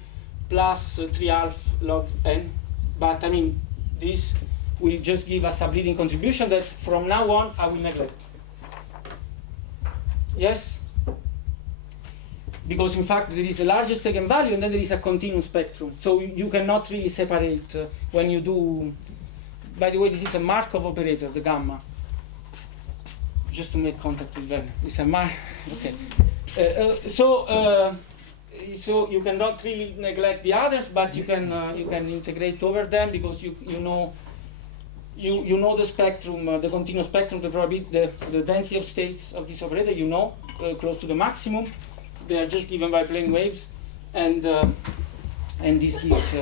plus 3 half log n. But I mean, this will just give a subleading contribution that from now on I will neglect. Yes? Because in fact there is the largest eigenvalue and then there is a continuum spectrum. So you cannot really separate when you do. By the way, this is a Markov operator, the gamma. Just to make contact with Werner. It's a okay. So you cannot really neglect the others, but you can integrate over them because you know the spectrum, the continuous spectrum, the probability, the density of states of this operator. You know, close to the maximum. They are just given by plane waves, and this gives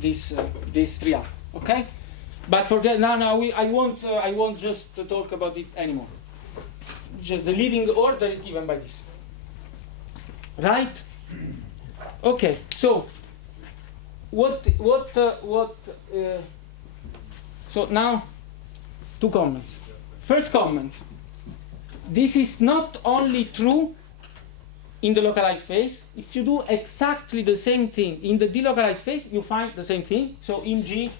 this 3 half. Okay, but forget now. I won't just talk about it anymore. Just the leading order is given by this. Right? Okay. So so now 2 comments. First comment. This is not only true in the localized phase. If you do exactly the same thing in the delocalized phase, you find the same thing. So im G,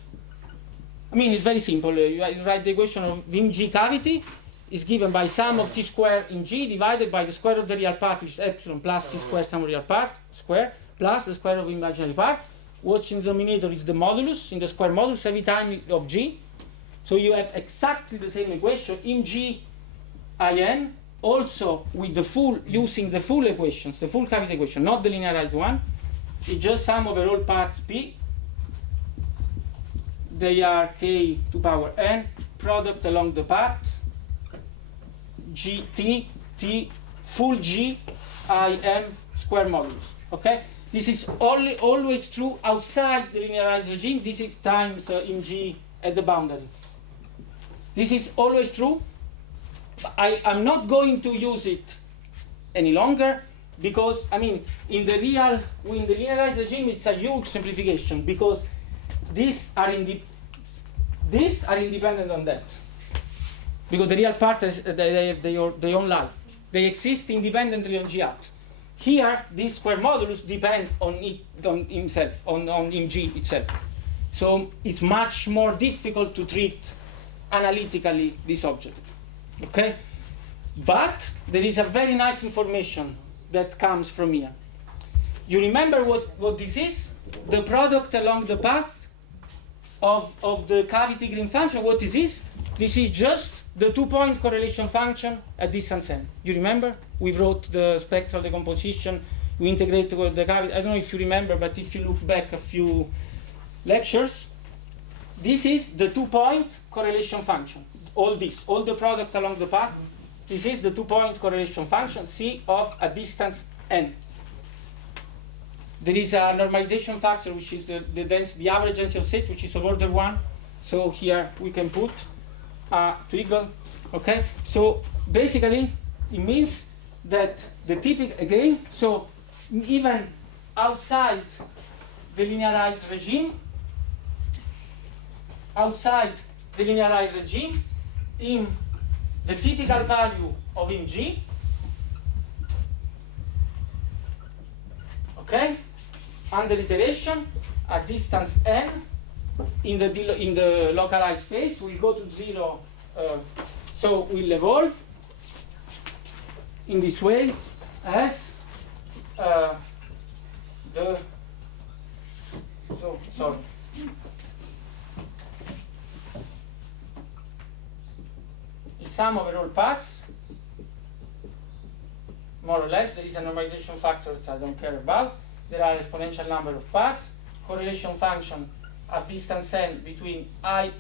I mean, it's very simple. You write the equation of im G cavity is given by sum of t square in G divided by the square of the real part, which is epsilon, plus t square sum of real part square, plus the square of imaginary part. What's in the denominator is the modulus, in the square modulus every time of G. So you have exactly the same equation, im G in, also with the full, using the full equations, the full cavity equation, not the linearized one. It's just sum over all paths P. They are k to power n, product along the path, G, T, full G, I, M, square modulus. Okay? This is always true outside the linearized regime. This is times im G at the boundary. This is always true. I'm not going to use it any longer because, I mean, in the linearized regime, it's a huge simplification because these are independent on that. Because the real part is they have their own life. They exist independently on G hat. Here, this square modulus depends on it, on himself, on im G itself. So it's much more difficult to treat analytically this object. Okay? But there is a very nice information that comes from here. You remember what this is? The product along the path of the cavity green function. What is this? This is just the 2-point correlation function at distance n. You remember? We wrote the spectral decomposition. We integrated with the cavity. I don't know if you remember, but if you look back a few lectures, this is the 2-point correlation function. All the product along the path, this is the 2-point correlation function, C of a distance n. There is a normalization factor, which is the average density of set, which is of order 1. So here we can put a twiggle. Okay? So basically, it means that the typical, again, so even outside the linearized regime, in the typical value of in G, okay, under iteration at distance n in the localized phase will go to 0. So we'll evolve in this way as it's sum over all paths, more or less. There is a normalization factor that I don't care about. There are exponential number of paths, correlation function at distance n between in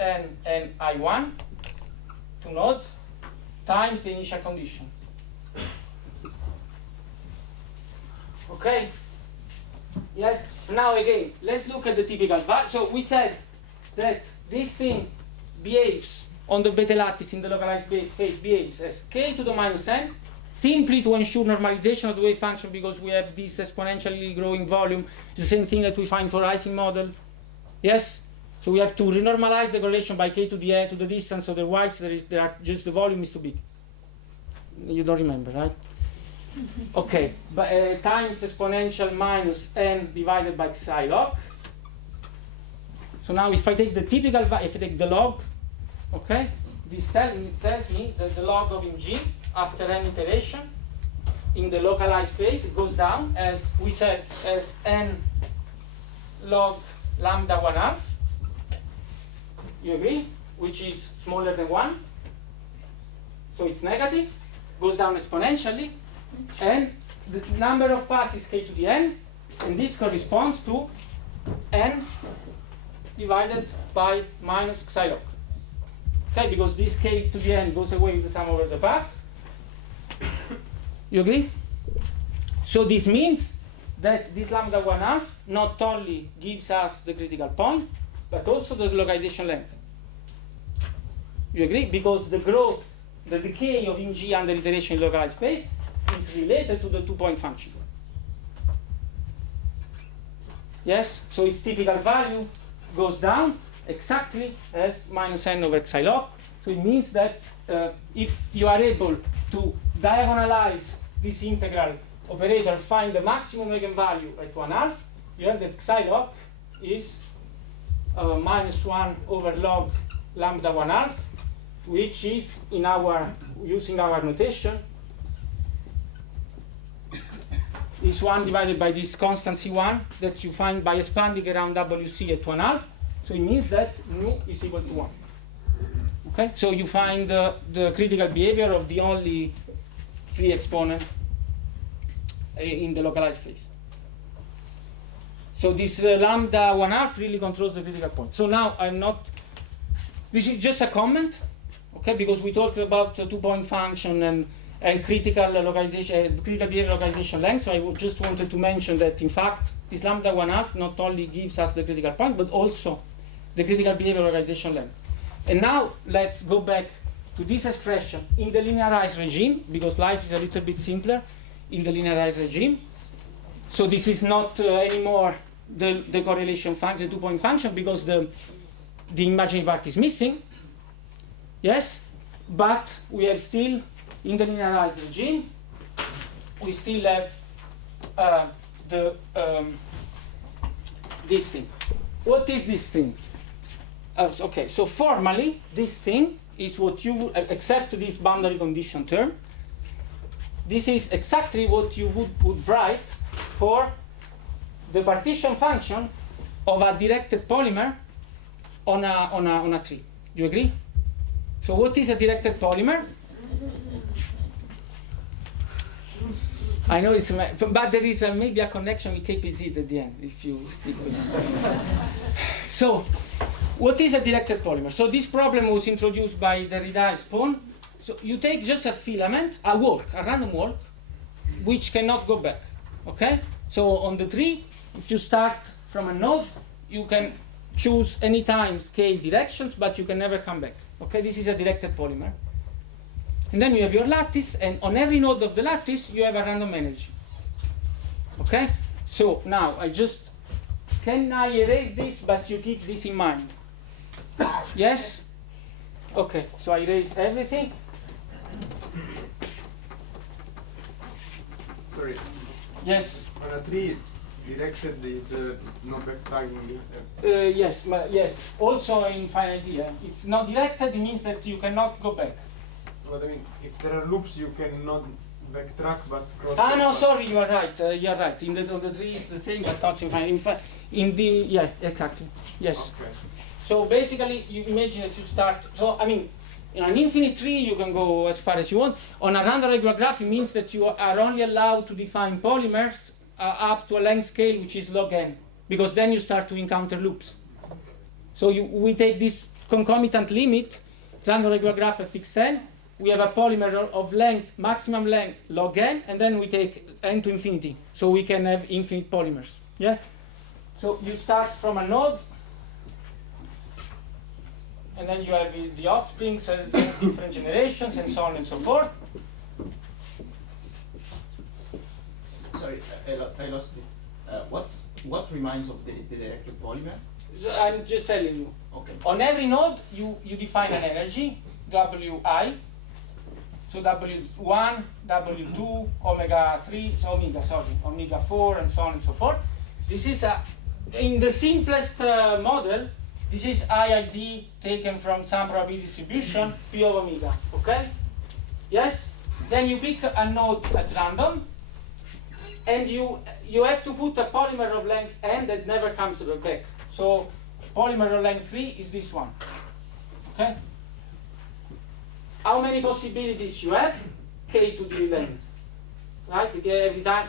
and I1, 2 nodes, times the initial condition. Okay? Yes? Now again, let's look at the typical value. So we said that this thing behaves on the beta lattice in the localized phase behaves as k to the minus n, simply to ensure normalization of the wave function because we have this exponentially growing volume. It's the same thing that we find for Ising model. Yes? So we have to renormalize the correlation by k to the n to the distance, otherwise just the volume is too big. You don't remember, right? Okay, but times exponential minus n divided by psi log. So now if I take the typical value, if I take the log, okay, this tells me that the log of in G after n iteration in the localized phase it goes down, as we said, as n log lambda 1/2. You agree? Which is smaller than 1. So it's negative, goes down exponentially, and the number of paths is k to the n, and this corresponds to n divided by minus psi log. Okay, because this k to the n goes away with the sum over the paths. You agree? So this means that this lambda 1/2 not only gives us the critical point, but also the localization length. You agree? Because the growth, the decay of in G under iteration in localized space is related to the 2-point function. Yes? So its typical value goes down exactly as minus n over psi log. So it means that if you are able to diagonalize this integral operator, find the maximum eigenvalue at 1/2, you have that psi log is minus 1 over log lambda 1/2, which is in our, using our notation, is 1 divided by this constant C1 that you find by expanding around WC at 1/2. So it means that mu is equal to 1. Okay, so you find the critical behavior of the only free exponent in the localized phase. So this lambda 1/2 really controls the critical point. So now I'm not, this is just a comment, okay, because we talked about the 2-point function and critical localization, critical behavior localization length. So I just wanted to mention that in fact this lambda 1/2 not only gives us the critical point, but also the critical behavior localization length. And now let's go back to this expression in the linearized regime, because life is a little bit simpler in the linearized regime. So this is not anymore the correlation function, the 2-point function, because the imaginary part is missing. Yes, but we have still, in the linearized regime, we still have this thing. what is this thing? Okay, so formally, this thing is what you would, except this boundary condition term, this is exactly what you would write for the partition function of a directed polymer on a tree. Do you agree? So what is a directed polymer? I know it's, but there is maybe a connection with KPZ at the end, if you stick with it. So, what is a directed polymer? So this problem was introduced by Derrida and Spohn. So you take just a filament, a random walk, which cannot go back, okay? So on the tree, if you start from a node, you can choose any time scale directions, but you can never come back, okay? This is a directed polymer. And then you have your lattice, and on every node of the lattice, you have a random energy. Okay? So now, can I erase this, but you keep this in mind? Yes? Okay, so I erase everything. Sorry. Yes? On a tree, directed is no backtracking. Yes, yes. Also in finite D, it's not directed, it means that you cannot go back. But I mean, if there are loops, you cannot backtrack but cross. Ah, no, sorry, you are right. You are right. On the tree, it's the same, but not in finite. Yeah, exactly. Yes. Okay. So basically, you imagine that you start. So I mean, in an infinite tree, you can go as far as you want. On a random regular graph, it means that you are only allowed to define polymers up to a length scale which is log n, because then you start to encounter loops. So we take this concomitant limit, random regular graph fxn. We have a polymer of length, maximum length, log n, and then we take n to infinity. So we can have infinite polymers. Yeah? So you start from a node, and then you have the offsprings, different generations, and so on and so forth. Sorry, I lost it. What reminds of the directed polymer? So I'm just telling you. Okay. On every node, you define an energy, Wi. So W1, W2, omega 3, so omega 4, and so on and so forth. This is in the simplest model, this is IID taken from some probability distribution, P of omega, okay? Yes? Then you pick a node at random, and you have to put a polymer of length n that never comes back. So polymer of length 3 is this one, okay? How many possibilities you have? K to the length, right? Because every time,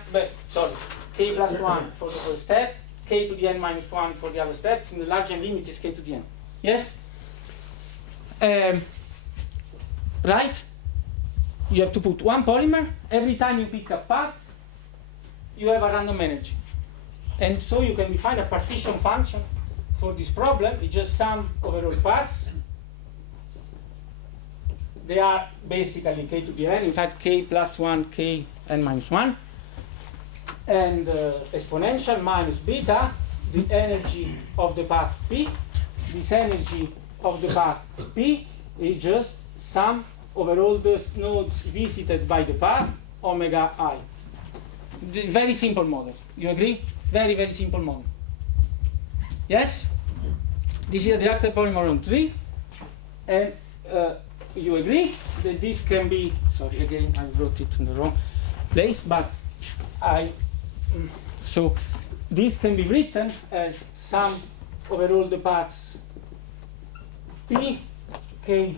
K plus 1 for the first step, K to the n minus 1 for the other steps, and the larger limit is K to the n. Yes? Right? You have to put one polymer. Every time you pick a path, you have a random energy. And so you can define a partition function for this problem. It's just sum over all paths. They are basically K to the n, in fact K plus 1, K n minus 1. And exponential minus beta, the energy of the path P. This energy of the path P is just sum over all the nodes visited by the path, omega I. Very simple model. You agree? Very, very simple model. Yes? This is a directed polymer on 3. And you agree that this can be, sorry, again, I wrote it in the wrong place, but so this can be written as sum over all the paths P, K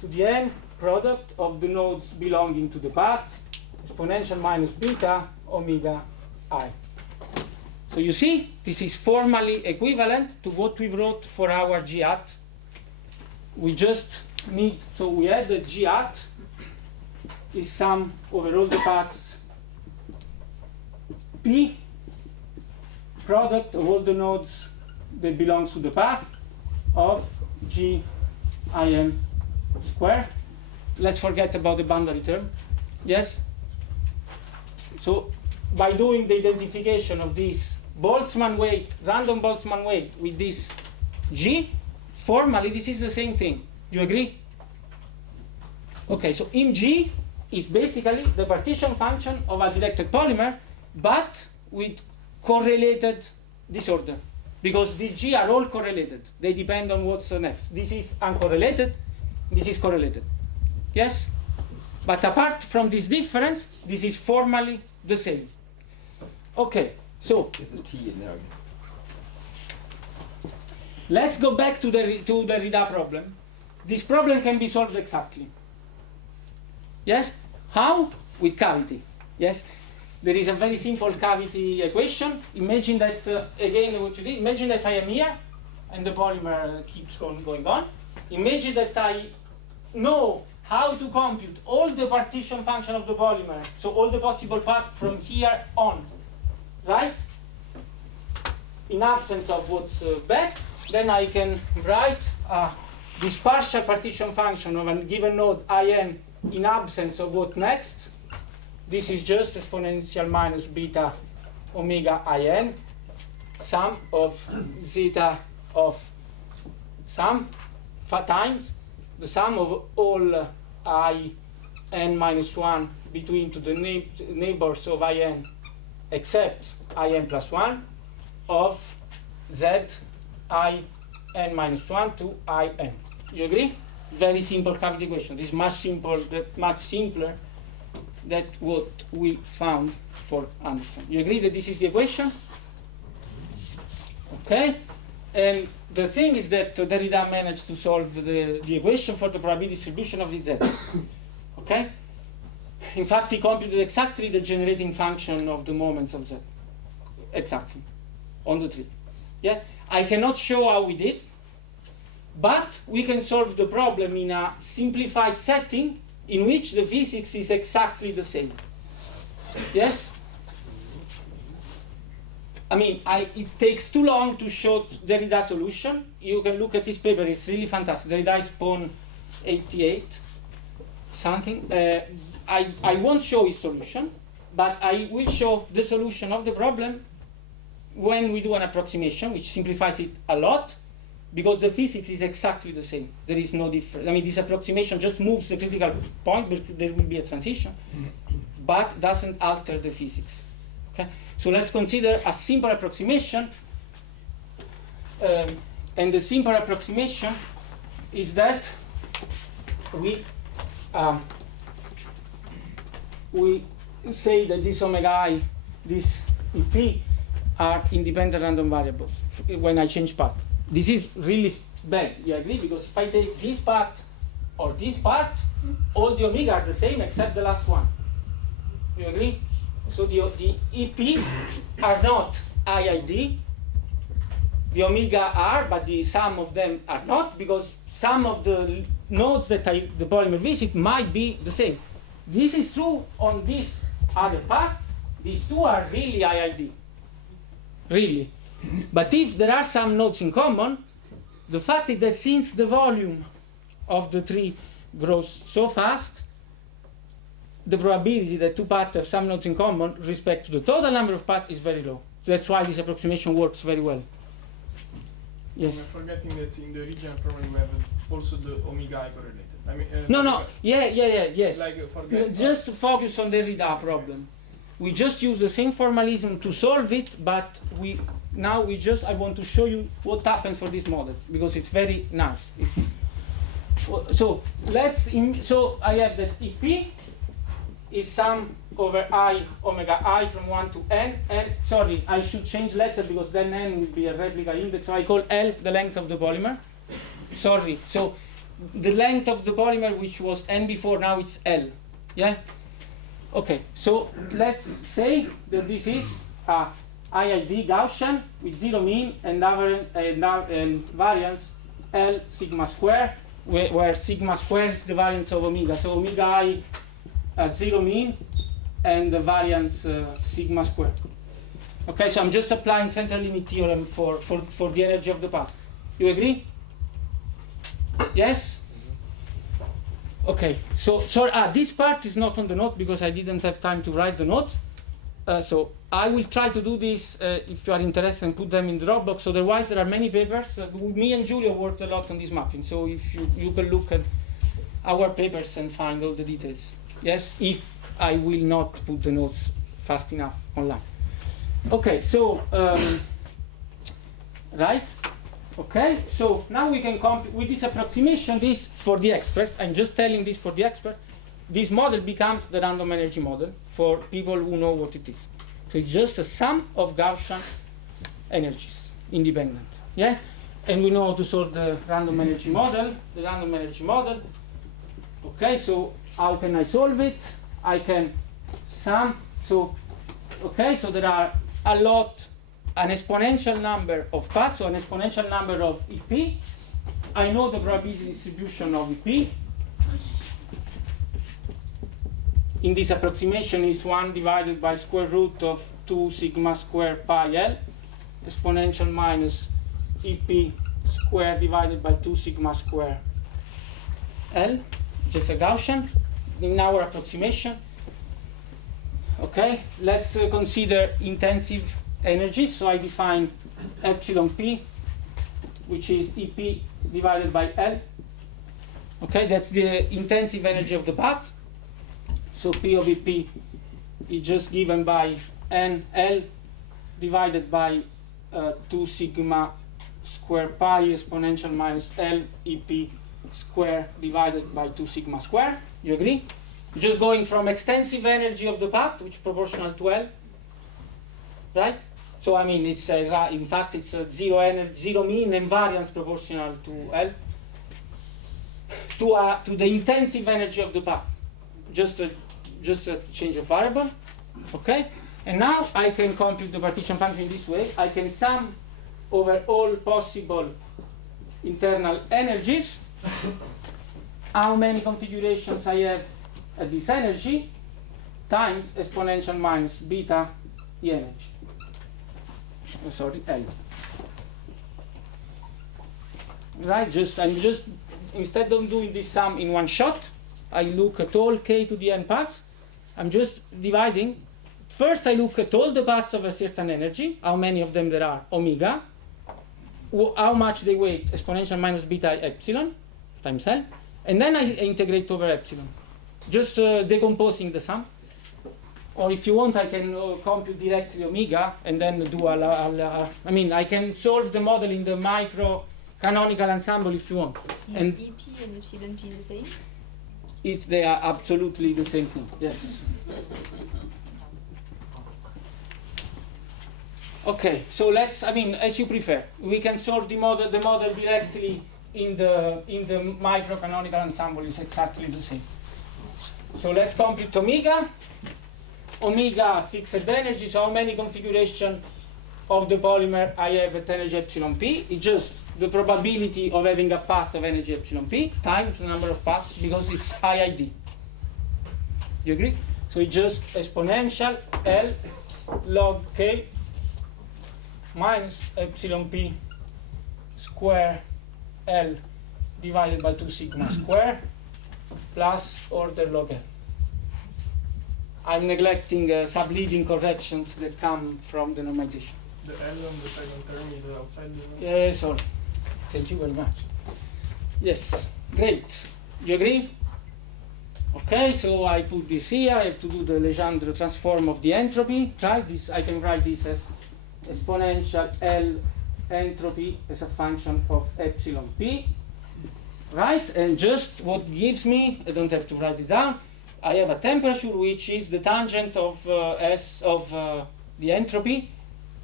to the n, product of the nodes belonging to the path, exponential minus beta, omega I. So you see, this is formally equivalent to what we wrote for our G hat. We just need, so we had that G hat is sum over all the paths P, product of all the nodes that belongs to the path of G IM squared. Let's forget about the boundary term. Yes? So by doing the identification of this Boltzmann weight, random Boltzmann weight with this G, formally this is the same thing. You agree? Okay, so Im-G is basically the partition function of a directed polymer, but with correlated disorder. because the G are all correlated. They depend on what's next. This is uncorrelated, this is correlated. Yes? But apart from this difference, this is formally the same. Okay, so There's a T in there. let's go back to the Derrida problem. This problem can be solved exactly. Yes? How? With cavity. Yes? There is a very simple cavity equation. Imagine that, again, what you did, imagine that I am here, and the polymer keeps going on. Imagine that I know how to compute all the partition function of the polymer, so all the possible paths from here on, right? In absence of what's back, then I can write this partial partition function of a given node In in absence of what next. This is just exponential minus beta omega In, sum of zeta of sum times the sum of all I n minus 1 between to the neighbors of In except In plus 1 of z I n minus 1 to In. You agree? Very simple cavity equation. This is much simpler than what we found for Anderson. You agree that this is the equation? Okay? And the thing is that Derrida managed to solve the equation for the probability distribution of the z. Okay? In fact, he computed exactly the generating function of the moments of z. Exactly. On the tree. Yeah? I cannot show how we did, but we can solve the problem in a simplified setting in which the physics is exactly the same. Yes? I mean, it takes too long to show Derrida solution. You can look at this paper, it's really fantastic. Derrida is Pon 88, something. I won't show his solution, but I will show the solution of the problem when we do an approximation, which simplifies it a lot, because the physics is exactly the same. There is no difference. I mean, this approximation just moves the critical point, but there will be a transition, but doesn't alter the physics. Okay? So let's consider a simple approximation, and the simple approximation is that we say that this omega I, this EP, are independent random variables when I change path. This is really bad, you agree? Because if I take this path or this path, all the omega are the same except the last one. You agree? So the EP are not IID, the omega are, but the sum of them are not, because some of the nodes that the polymer visit might be the same. This is true on this other path. These two are really IID. Really. But if there are some nodes in common, the fact is that since the volume of the tree grows so fast, the probability that two paths have some nodes in common respect to the total number of paths is very low. So that's why this approximation works very well. Yes? We're forgetting that in the original problem we have also the omega I correlated. I mean, No. Yes. Like forget Just to focus on the Derrida problem. We just use the same formalism to solve it, but I want to show you what happens for this model, because it's very nice. So I have that EP is sum over I omega I from 1 to n, and sorry, I should change letter because then n will be a replica index, so I call L the length of the polymer. Sorry, so the length of the polymer, which was n before, now it's L. Yeah? Okay, so let's say that this is a IID Gaussian with zero mean and variance L sigma square, where sigma square is the variance of omega. So omega I at zero mean and the variance sigma square. Okay, so I'm just applying central limit theorem for the energy of the path. You agree? Yes? Okay, so this part is not on the note because I didn't have time to write the notes. So I will try to do this if you are interested and put them in Dropbox. Otherwise, there are many papers. Me and Giulio worked a lot on this mapping. So if you can look at our papers and find all the details. Yes, if I will not put the notes fast enough online. Okay, so right? Okay, so now we can compute with this approximation, this for the expert, I'm just telling this for the expert, this model becomes the random energy model for people who know what it is. So it's just a sum of Gaussian energies, independent, yeah? And we know how to solve the random energy model, okay, so how can I solve it? I can sum, so, okay, so there are an exponential number of paths, so an exponential number of EP. I know the probability distribution of EP. In this approximation is 1 divided by square root of 2 sigma square pi L, exponential minus EP square divided by 2 sigma square L, just a Gaussian in our approximation. Okay, let's consider intensive energy. So I define epsilon P, which is EP divided by L. Okay, that's the intensive energy of the path. So P of EP is just given by NL divided by 2 sigma square pi exponential minus L EP square divided by 2 sigma square. You agree? Just going from extensive energy of the path, which is proportional to L, right? So I mean, it's in fact it's a zero mean and variance proportional to L to the intensive energy of the path. Just a change of variable, okay? And now I can compute the partition function in this way. I can sum over all possible internal energies how many configurations I have at this energy times exponential minus beta the energy. Oh, sorry, L. Right, I'm just, instead of doing this sum in one shot, I look at all k to the n paths. I'm just dividing. First I look at all the paths of a certain energy, how many of them there are, omega, how much they weight, exponential minus beta epsilon times L, and then I integrate over epsilon, just decomposing the sum. Or if you want, I can compute directly omega and then do I mean, I can solve the model in the micro canonical ensemble if you want. Is And EP and epsilon P the same? they are absolutely the same thing, yes. Okay, so let's, I mean, as you prefer. We can solve the model directly in the micro canonical ensemble is exactly the same. So let's compute omega. Omega fixed energy, so how many configuration of the polymer I have at energy epsilon P. It's just the probability of having a path of energy epsilon P times the number of paths because it's IID. You agree? So it's just exponential L log K minus epsilon P square L divided by 2 sigma square plus order log L. I'm neglecting subleading corrections that come from the normalization. The L on the second term is outside the... Yeah, sorry. Thank you very much. Yes, great. You agree? Okay, so I put this here. I have to do the Legendre transform of the entropy. Right? This I can write this as exponential L entropy as a function of epsilon P. Right? And just what gives me, I don't have to write it down, I have a temperature which is the tangent of S of the entropy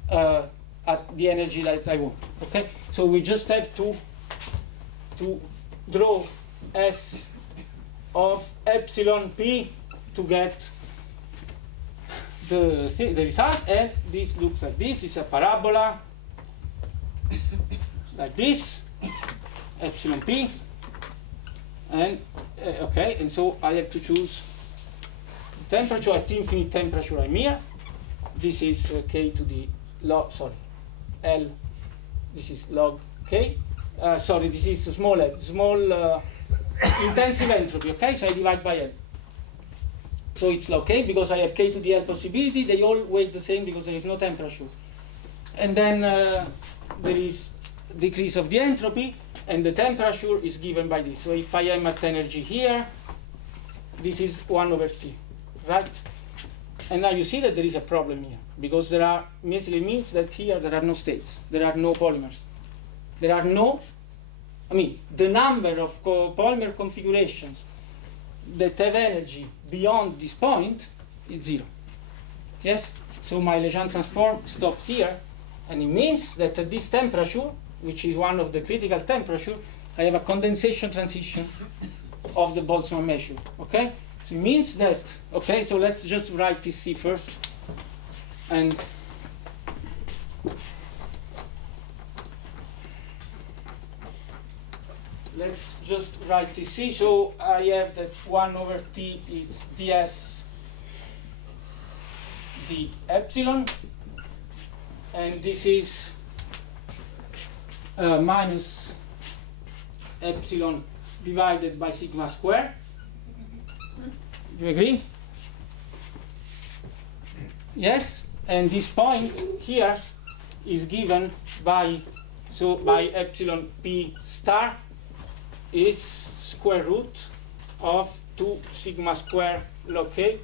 at the energy that I want. Okay, so we just have to draw S of epsilon P to get the result, and this looks like this. It's a parabola like this, epsilon P, and okay, and so I have to choose temperature at infinite temperature. I'm here. This is K to the log, sorry, L. This is log K. Sorry, this is small L, small intensive entropy. Okay, so I divide by L. So it's log K because I have K to the L possibility. They all weight the same because there is no temperature. And then there is decrease of the entropy, and the temperature is given by this. So if I am at energy here, this is 1 over T, right? And now you see that there is a problem here, because there are, basically means that here there are no states, there are no polymers. There are no, the number of polymer configurations that have energy beyond this point is 0. Yes? So my Legendre transform stops here, and it means that at this temperature, which is one of the critical temperatures, I have a condensation transition of the Boltzmann measure. Okay? So it means that, okay, so let's just write Tc first. And let's just write Tc. So I have that 1 over T is ds d epsilon, and this is minus epsilon divided by sigma square. You agree? Yes? And this point here is given by, so by epsilon p star is square root of 2 sigma square log k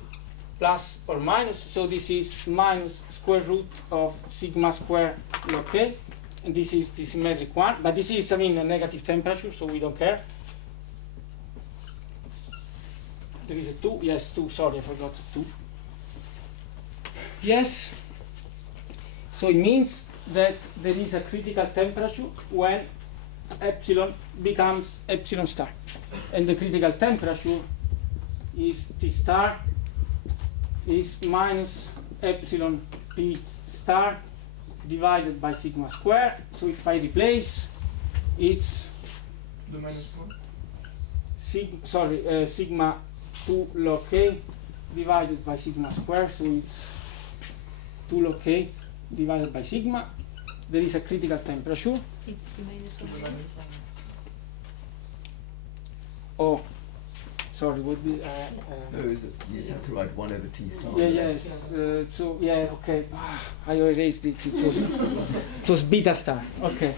plus or minus, so this is minus square root of sigma square log k, and this is the symmetric one, but this is, a negative temperature, so we don't care. There is a 2, yes, 2, sorry, I forgot 2. Yes, so it means that there is a critical temperature when epsilon becomes epsilon star, and the critical temperature is T star is minus epsilon p star divided by sigma square. So if I replace, it's The minus 1. sigma 2 log k divided by sigma square, so it's 2 log k divided by sigma. There is a critical temperature. It's the minus The 1. minus 1. Oh, sorry, what did No, you just have to write 1 over T star. yeah, yes. So yeah, okay. I erased it. It was beta star. Okay.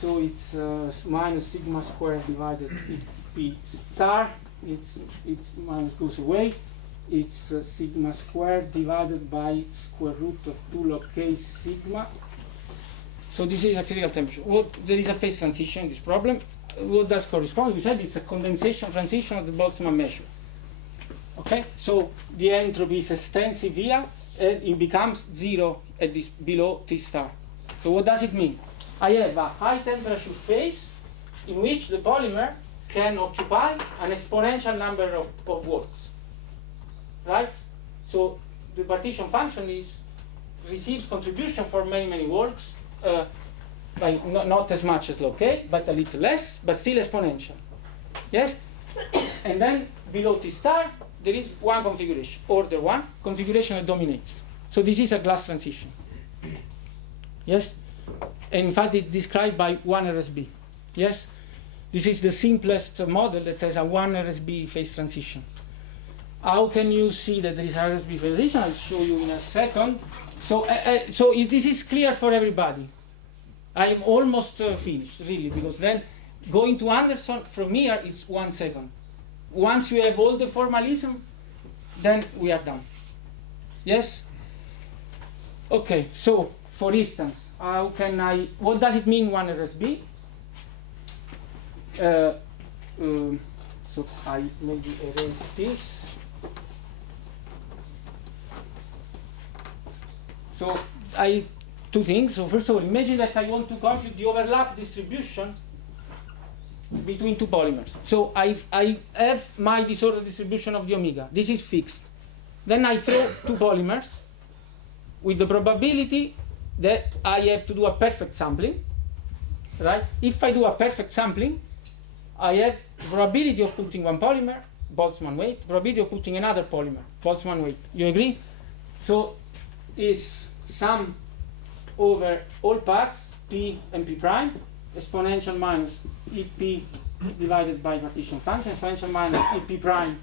So it's minus sigma square divided p star. It's minus goes away. It's sigma square divided by square root of 2 log k sigma. So this is a critical temperature. Well, there is a phase transition in this problem. What does correspond? We said it's a condensation transition of the Boltzmann measure. Okay, so the entropy is extensive here, and it becomes 0 at this below T star. So what does it mean? I have a high temperature phase in which the polymer can occupy an exponential number of works. Right? So the partition function receives contribution for many works. Not as much as log k, but a little less, but still exponential. Yes? And then below T star, there is one configuration, order 1, configuration that dominates. So this is a glass transition. Yes? And in fact, it's described by 1 RSB. Yes? This is the simplest model that has a 1 RSB phase transition. How can you see that there is a RSB phase transition? I'll show you in a second. So this is clear for everybody. I'm almost finished, really, because then going to Anderson from here is 1 second. Once you have all the formalism, then we are done. Yes? Okay, so for instance, what does it mean 1 RSB? So I maybe erase this. So two things. So first of all, imagine that I want to compute the overlap distribution between two polymers. So I have my disordered distribution of the omega. This is fixed. Then I throw two polymers with the probability that I have to do a perfect sampling. Right? If I do a perfect sampling, I have probability of putting one polymer, Boltzmann weight, probability of putting another polymer, Boltzmann weight. You agree? So is sum over all paths, p and p prime, exponential minus EP divided by partition function, exponential minus EP prime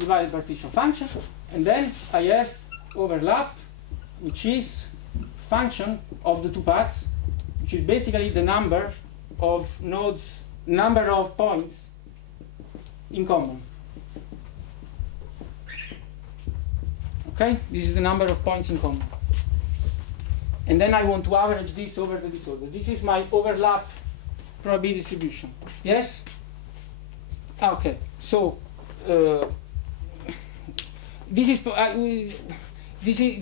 divided by partition function, and then I have overlap, which is function of the two paths, which is basically the number of nodes, number of points in common. Okay, this is the number of points in common. And then I want to average this over the disorder. This is my overlap probability distribution. Yes? Okay, so this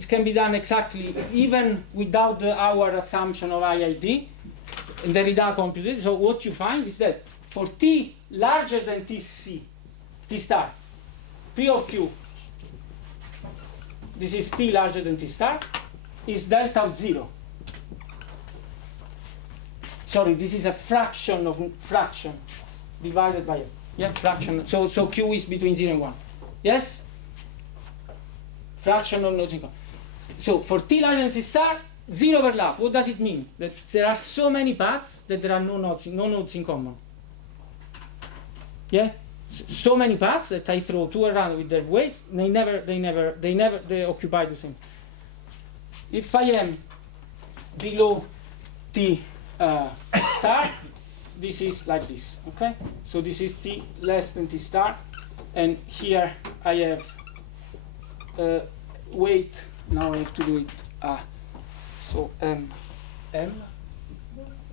can be done exactly even without our assumption of IID and Derrida computed. So what you find is that for t larger than Tc, T star, P of Q, this is t larger than T star, is delta of 0. Sorry, this is a fraction of fraction divided by, yeah, fraction. So Q is between 0 and 1. Yes? Fraction of nodes in common. So for t larger than T star, 0 overlap. What does it mean? That there are so many paths that there are no nodes in common. Yeah? So many paths that I throw two around with their weights, they occupy the same. If I am below T star, this is like this, okay? So this is T less than T star, and here I have weight, now I have to do it, so M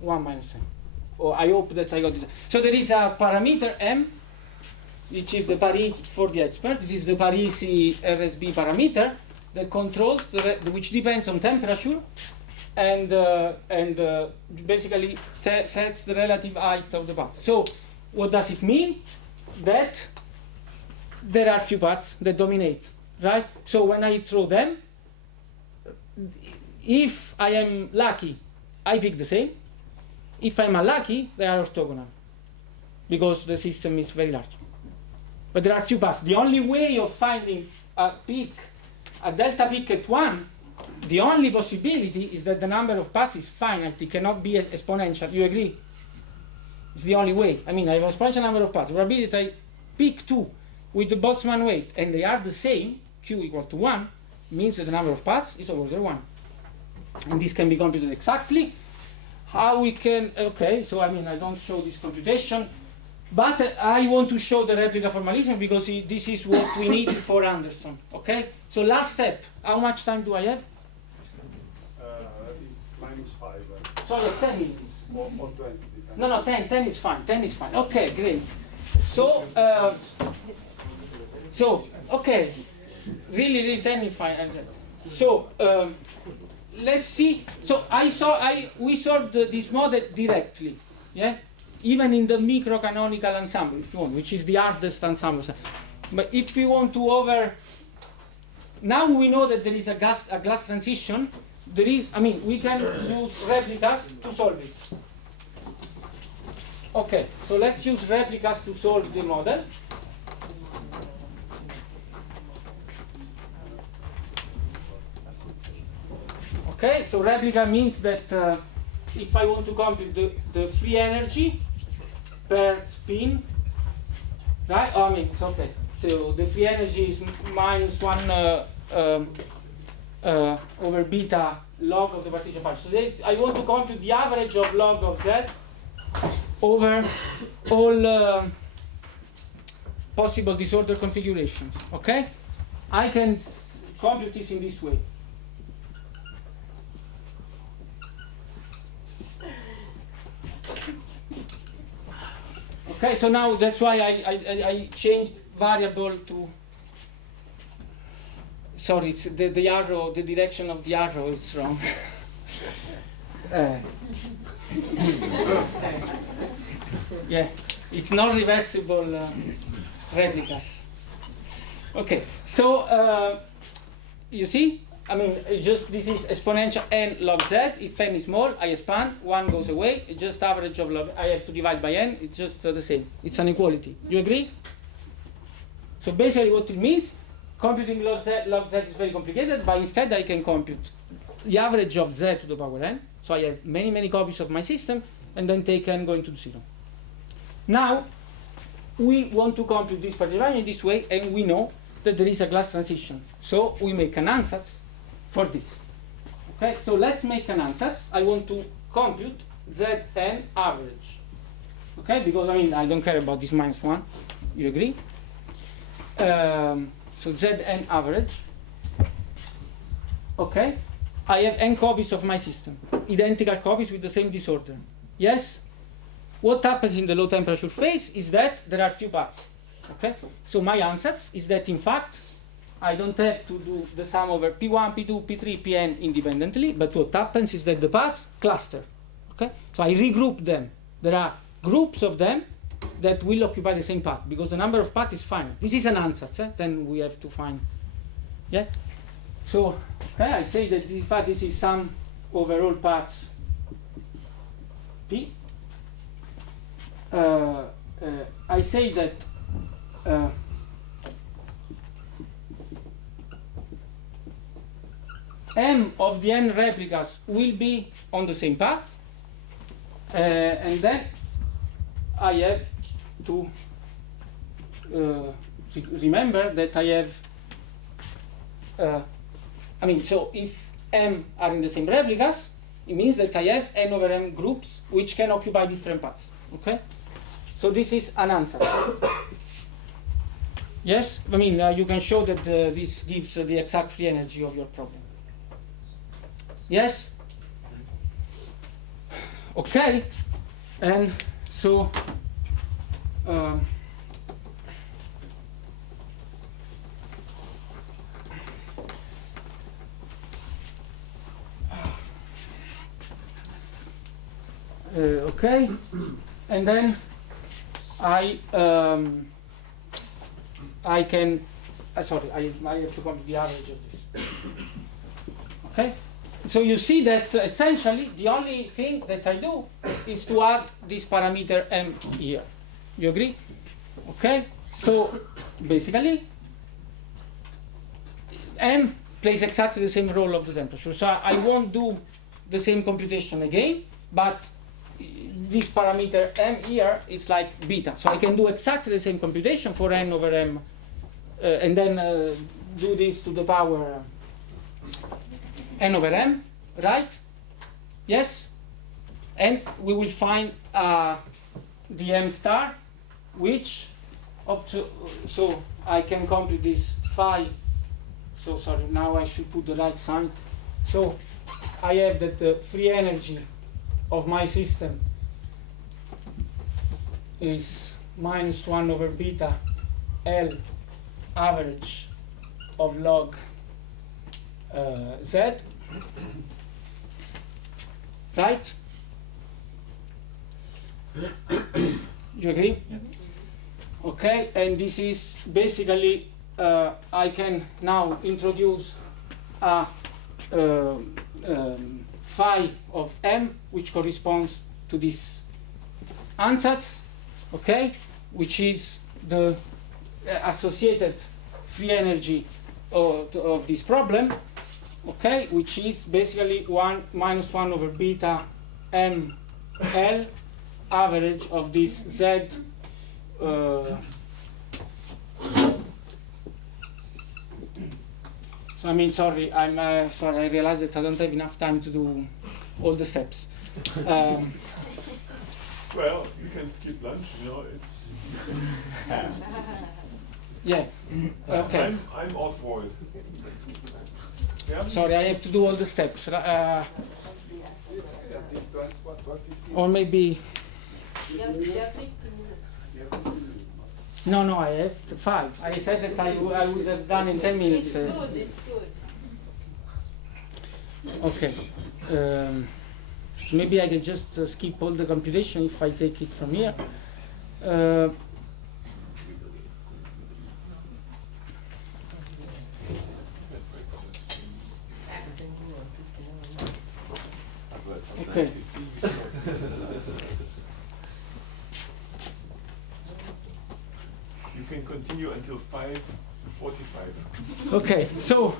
1 minus M. Oh, I hope that I got this. So there is a parameter M, which is the Paris, for the expert, this is the Parisi RSB parameter that controls, which depends on temperature, and basically sets the relative height of the path. So what does it mean? That there are few paths that dominate, right? So when I throw them, if I am lucky, I pick the same. If I'm unlucky, they are orthogonal, because the system is very large. But there are few paths. The only way of finding a peak, a delta peak at 1, the only possibility is that the number of paths is finite. It cannot be exponential. You agree? It's the only way. I mean, I have an exponential number of paths. Probability that I pick 2 with the Boltzmann weight and they are the same, Q equal to 1, means that the number of paths is of order 1. And this can be computed exactly. How we can, okay, so I mean, I don't show this computation, but I want to show the replica formalism because this is what we need for Anderson, okay? So last step, how much time do I have? It's -5. Sorry, 10 minutes. Or 20. No, 10 is fine, 10 is fine. Okay, great. So, okay, really 10 is fine. So, let's see. So we solved this model directly, yeah? Even in the micro-canonical ensemble, if you want, which is the hardest ensemble. But if we want to now we know that there is a glass transition. We can use replicas to solve it. Okay, so let's use replicas to solve the model. Okay, so replica means that if I want to compute the free energy per spin, right? Oh, I mean, it's okay. So the free energy is -1 over beta log of the partition function. So I want to compute the average of log of z over all possible disorder configurations. Okay, I can compute this in this way. Okay, so now that's why I changed variable to. Sorry, it's the arrow, the direction of the arrow is wrong. Yeah, it's not reversible replicas. Okay, so you see, I mean, this is exponential n log z. If n is small, I expand, 1 goes away. It's just average of log. I have to divide by n. It's just the same. It's an equality. You agree? So basically, what it means, computing log z is very complicated, but instead I can compute the average of z to the power n. So I have many copies of my system, and then take n going to 0. Now, we want to compute this particular in this way, and we know that there is a glass transition. So we make an ansatz for this. Okay, so let's make an ansatz. I want to compute Zn average. Okay, because I mean I don't care about this -1. You agree? So Zn average okay, I have n copies of my system, identical copies with the same disorder. Yes? What happens in the low temperature phase is that there are few paths. Okay? So my ansatz is that in fact I don't have to do the sum over P1, P2, P3, Pn independently, but what happens is that the paths cluster. Okay? So I regroup them. There are groups of them that will occupy the same path because the number of paths is finite. This is an ansatz, then we have to find. Yeah? So okay, I say that in fact this is sum over all paths P. I say that m of the n replicas will be on the same path, and then I have to remember that I have so if m are in the same replicas, it means that I have n over m groups which can occupy different paths. Okay? So this is an answer. Yes? I mean, you can show that this gives the exact free energy of your problem. Yes? Okay? And so okay, and then I can sorry, I have to compute the average of this. Okay, so you see that essentially the only thing that I do is to add this parameter m here. You agree? Okay, so basically m plays exactly the same role of the temperature. So I won't do the same computation again, but this parameter m here is like beta. So I can do exactly the same computation for n over m, and then do this to the power n over m, right? Yes? And we will find the m star, which up to, so I can compute this phi. So sorry, now I should put the right sign. So I have that the free energy of my system is minus 1 over beta L average of log Z, right? You agree? Yeah. Okay, and this is basically I can now introduce a phi of m, which corresponds to this ansatz, okay, which is the associated free energy of this problem, okay, which is basically 1 minus 1 over beta m L average of this Z. So I mean, sorry, I'm sorry. I realized that I don't have enough time to do all the steps. Well, you can skip lunch. You know, it's. Yeah. Okay. I'm off for it. Yeah? Sorry, I have to do all the steps. Or maybe. No, I have 5. I said that I would have done in 10 minutes. It's good, it's good. Okay. So maybe I can just skip all the computation if I take it from here. Okay. You can continue until 5:45. Okay, so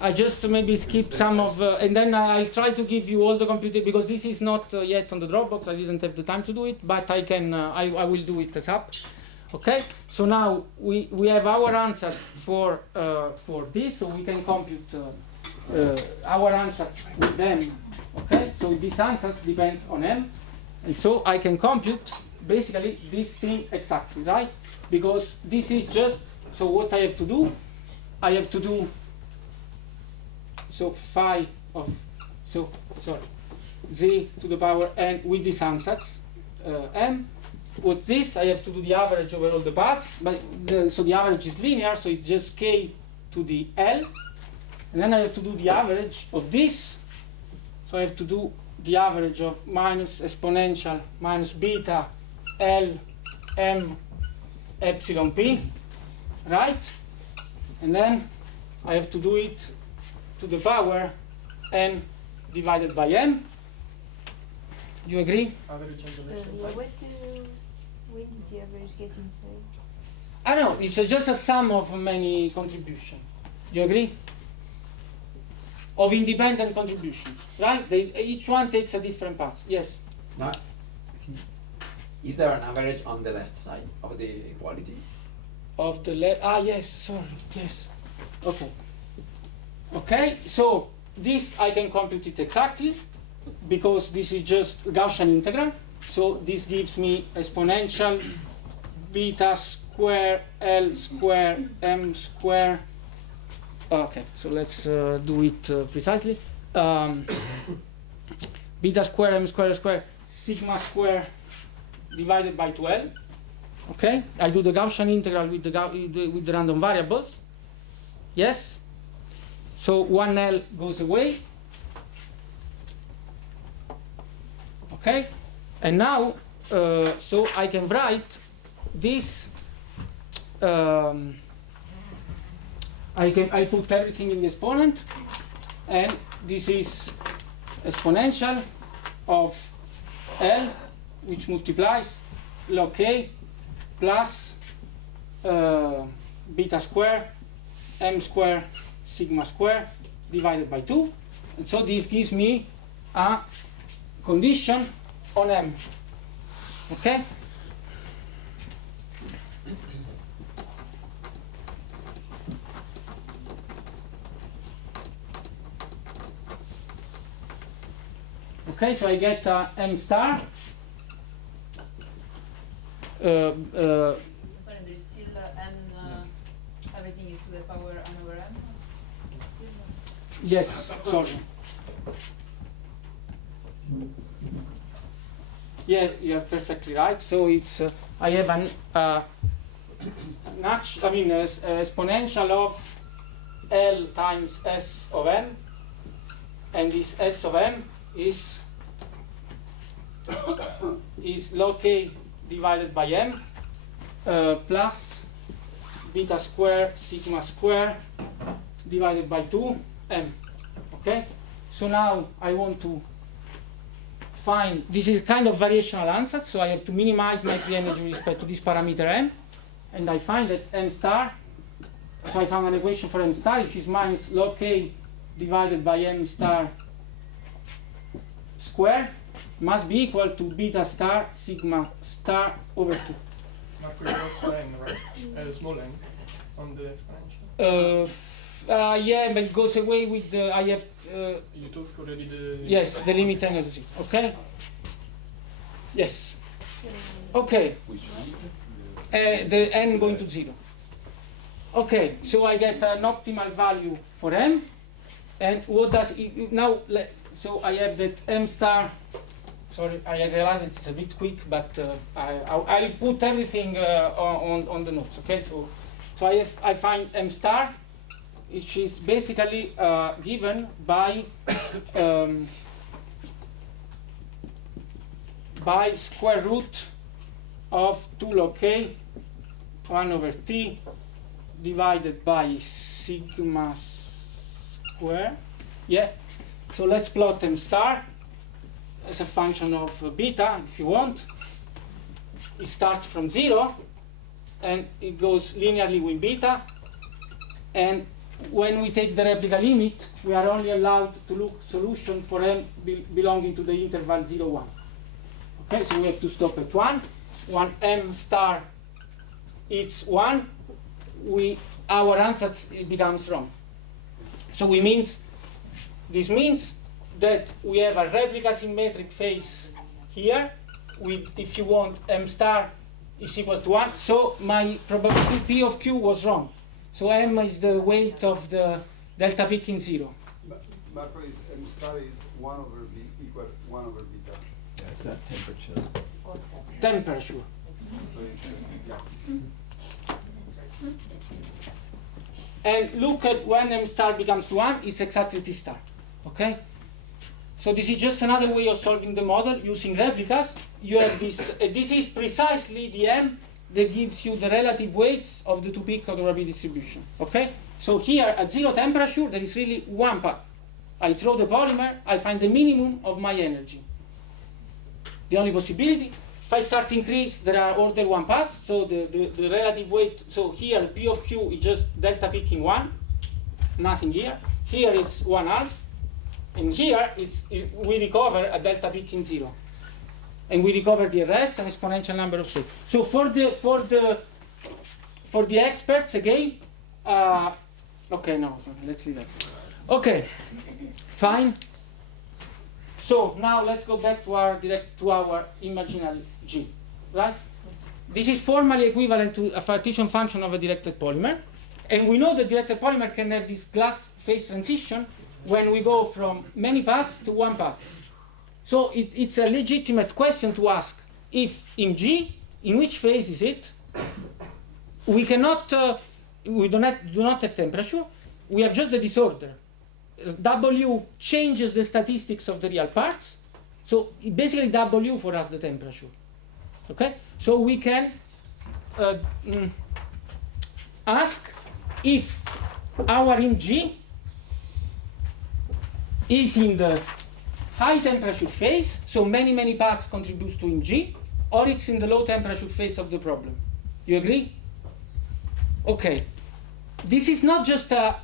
I just maybe skip some of, and then I'll try to give you all the computer because this is not yet on the Dropbox. I didn't have the time to do it, but I can. I will do it as up. Okay, so now we have our answers for this, so we can compute our answers with them. Okay, so this answers depends on m, and so I can compute basically this thing exactly, right? Because this is just, so what I have to do, so phi of, z to the power n with this ansatz, m. With this, I have to do the average over all the paths, but so the average is linear, so it's just k to the L. And then I have to do the average of this, so I have to do the average of minus exponential minus beta L m epsilon p, right? And then I have to do it to the power n divided by m. You agree? Average on the left hand Yeah, side. when did the average get inside? I know, it's just a sum of many contributions. You agree? Of independent contributions, right? Each one takes a different path. Yes? Now, is there an average on the left side of the equality? Of the left, yes, sorry, yes. Okay. Okay, so this I can compute it exactly because this is just Gaussian integral. So this gives me exponential beta square L square m square. Okay, so let's do it precisely. Beta square m square square sigma square divided by 2L. Okay, I do the Gaussian integral with the random variables. Yes. So 1L goes away. Okay, and now so I can write this. I put everything in the exponent, and this is exponential of L, which multiplies log K plus beta square m square sigma square divided by 2. And so this gives me a condition on M. Okay? Okay, so I get M star. Sorry, there is still n, everything is to the power n over m? Yes, sorry. Yeah, you're perfectly right. So it's I have an exponential of L times S of M, and this S of M is log K divided by M plus beta square sigma square divided by 2 M. Okay, so now I want to find, this is kind of variational ansatz, so I have to minimize my free energy with respect to this parameter M, and I find that M star, so I found an equation for M star which is minus log K divided by M star square must be equal to beta star sigma star over 2. Marco, you also n, right? Small n on the exponential. Yeah, but it goes away with the, I have... you took already the... Yes, the limit tends to 0. Okay? Yes. Okay. The n going to 0. Okay, so I get an optimal value for m. And what does it... Now, so I have that m star... Sorry, I realize it's a bit quick, but I'll put everything on the notes. Okay, so I find m star, which is basically given by square root of 2 log k 1 over t divided by sigma square. Yeah. So let's plot m star as a function of beta, if you want. It starts from 0, and it goes linearly with beta. And when we take the replica limit, we are only allowed to look solution for m belonging to the interval 0, 1. Okay, so we have to stop at 1. When m star is 1, our answer becomes wrong. So this means that we have a replica symmetric phase here with, if you want, m star is equal to 1. So my probability P of Q was wrong. So m is the weight of the delta peak in 0. macro is m star is 1 over v equal 1 over beta. Yeah, so that's temperature. Temperature. So it's, yeah. And look at when m star becomes 1, it's exactly t star. Okay? So this is just another way of solving the model using replicas. You have this, this is precisely the m that gives you the relative weights of the two peak of the probability distribution. Okay? So here at 0 temperature, there is really one path. I throw the polymer, I find the minimum of my energy. The only possibility, if I start to increase, there are order 1 paths, so the relative weight, so here P of Q is just delta peaking 1, nothing here. Here it's 1/2, and here we recover a delta peaking 0. And we recover the rest, an exponential number of states. So for the experts again, okay, no, sorry, let's leave that. Okay, fine. So now let's go back to our imaginary G, right? This is formally equivalent to a partition function of a directed polymer, and we know the directed polymer can have this glass phase transition when we go from many paths to one path. So it's a legitimate question to ask if in G, in which phase is it? We cannot, we do not have temperature. We have just the disorder. W changes the statistics of the real parts. So basically W for us the temperature. Okay? So we can ask if our in G is in the high temperature phase, so many paths contributes to in G, or it's in the low temperature phase of the problem. You agree? Okay. This is not just a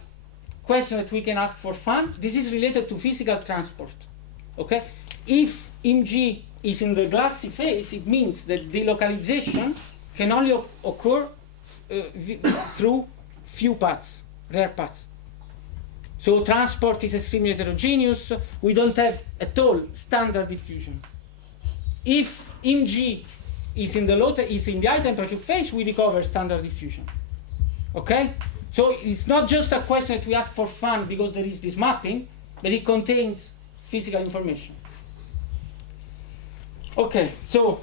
question that we can ask for fun. This is related to physical transport. Okay? If Mg is in the glassy phase, it means that the localization can only occur through few paths, rare paths. So transport is extremely heterogeneous. We don't have at all standard diffusion. If Mg is in the high temperature phase, we recover standard diffusion. Okay? So it's not just a question that we ask for fun because there is this mapping, but it contains physical information. Okay, so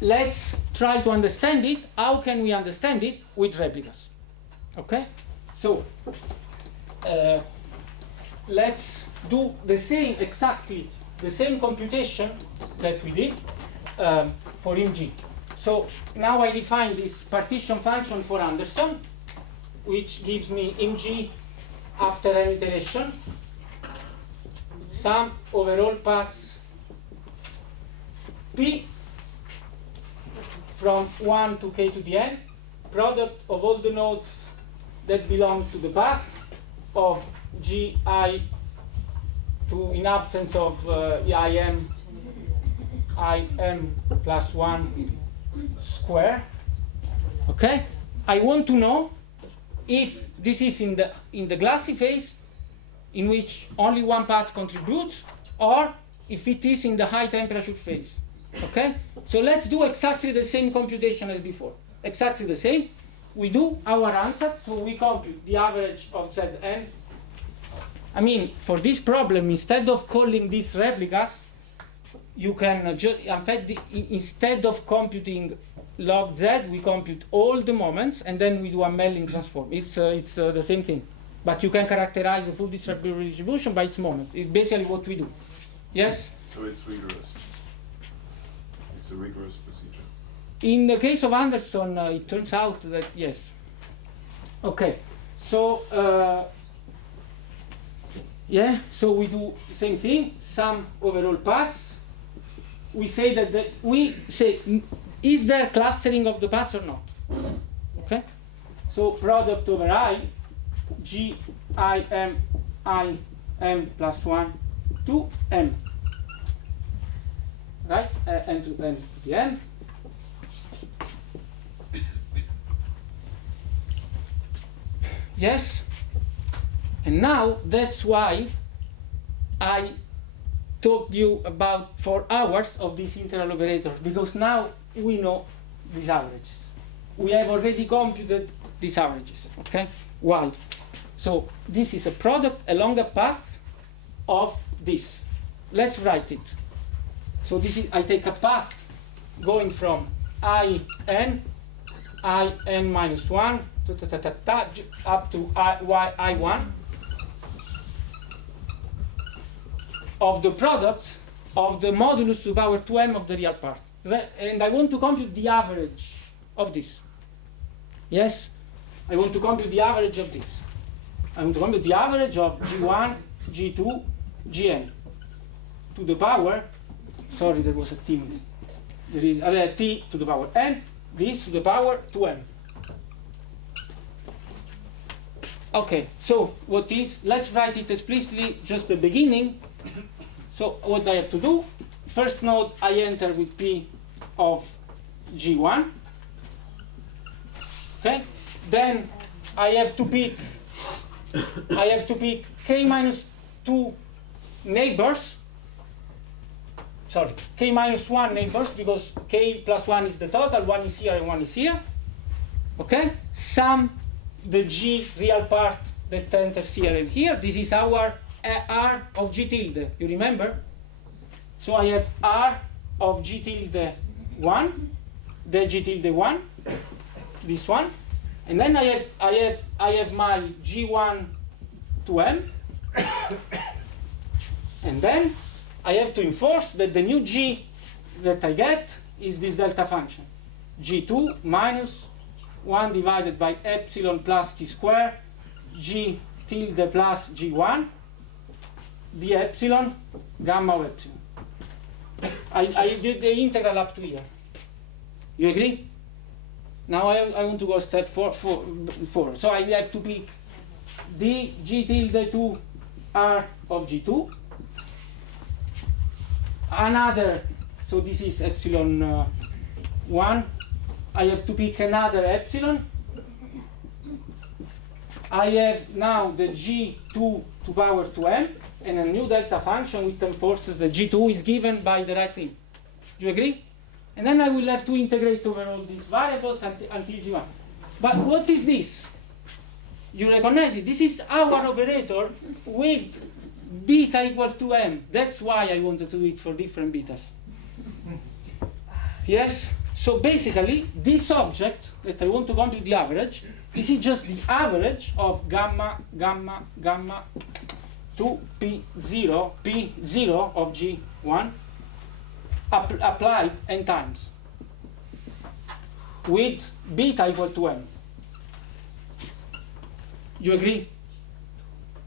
let's try to understand it. How can we understand it? With replicas. Okay? So let's do exactly the same computation that we did for Mg. So now I define this partition function for Anderson, which gives me Mg after an iteration, sum over all paths P from 1 to k to the n, product of all the nodes that belong to the path of Gi in absence of Im plus 1 square. Okay? I want to know if this is in the glassy phase, in which only one path contributes, or if it is in the high temperature phase. Okay? So let's do exactly the same computation as before. Exactly the same. We do our ansatz, so we compute the average of Zn. I mean, for this problem, instead of calling these replicas, you can in fact, instead of computing log Z, we compute all the moments, and then we do a Melling transform. It's the same thing. But you can characterize the full distribution by its moment. It's basically what we do. Yes? So it's rigorous. It's a rigorous procedure. In the case of Anderson, it turns out that yes. Okay. So, yeah, so we do the same thing, sum over all paths. We say that is there clustering of the paths or not? Okay? So product over I, G, I, M plus 1 to M. Right? N to N to the N. Yes? And now that's why I talked you about 4 hours of this integral operator, because now we know these averages. We have already computed these averages. Okay? Why? So this is a product along a path of this. Let's write it. So this is, I take a path going from in minus 1 up to I1 of the product of the modulus to the power 2m of the real part. And I want to compute the average of this. Yes? I want to compute the average of this. I want to compute the average of G1, G2, Gn to the power, sorry, there was a t miss. There is t to the power n, this to the power 2m. Okay, so what is, let's write it explicitly, just the beginning. So what I have to do, first node I enter with p of G1. Okay, then I have to pick k minus 2 neighbors. Sorry, k minus 1 neighbors, because k plus 1 is the total, 1 is here and 1 is here. Okay, sum the g real part that enters here and here. This is our r of g tilde, you remember? So I have r of g tilde 1, the g tilde 1, this one, and then I have my g1 to m, and then I have to enforce that the new g that I get is this delta function, g2 minus 1 divided by epsilon plus t square, g tilde plus g1, the epsilon, gamma of epsilon. I did the integral up to here. You agree? Now I want to go step 4. So I have to pick d g tilde 2 r of g2. Another, so this is epsilon 1. I have to pick another epsilon. I have now the g2 to power 2m and a new delta function which enforces that g2 is given by the right thing. Do you agree? And then I will have to integrate over all these variables until g1. But what is this? You recognize it? This is our operator with beta equal to m. That's why I wanted to do it for different betas. Yes? So basically, this object that I want to compute the average, this is just the average of gamma, gamma, gamma to P0 of G1 applied n times with beta equal to m. You agree?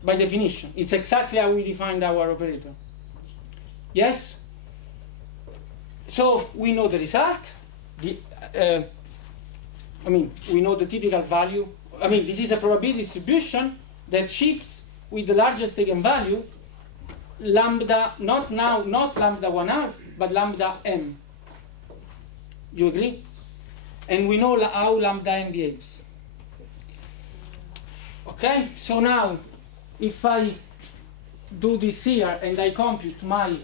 By definition, it's exactly how we defined our operator. Yes? So we know the result. We know the typical value. This is a probability distribution that shifts with the largest eigenvalue, lambda, not lambda 1/2, but lambda m. You agree? And we know how lambda m behaves. Okay, so now if I do this here and I compute my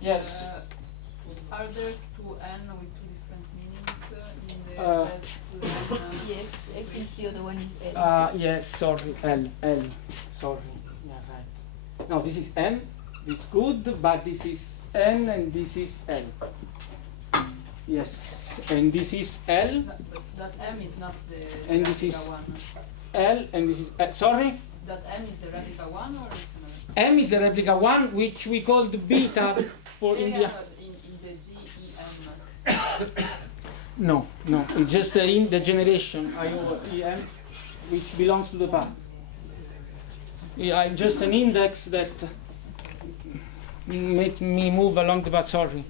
yes. Are there two n with two different meanings in the yes, I think the other one is L. Yes, sorry, L. Sorry, yeah, right. No, this is M, this is good, but this is N and this is L. Yes, and this is L. That M is not the and this is one. L, and this is sorry? That M is the replica one or is another? M is the replica one, which we called beta for India. In the GEM. No, it's just in the generation I over EM, which belongs to the path. Just an index that made me move along the path. Sorry,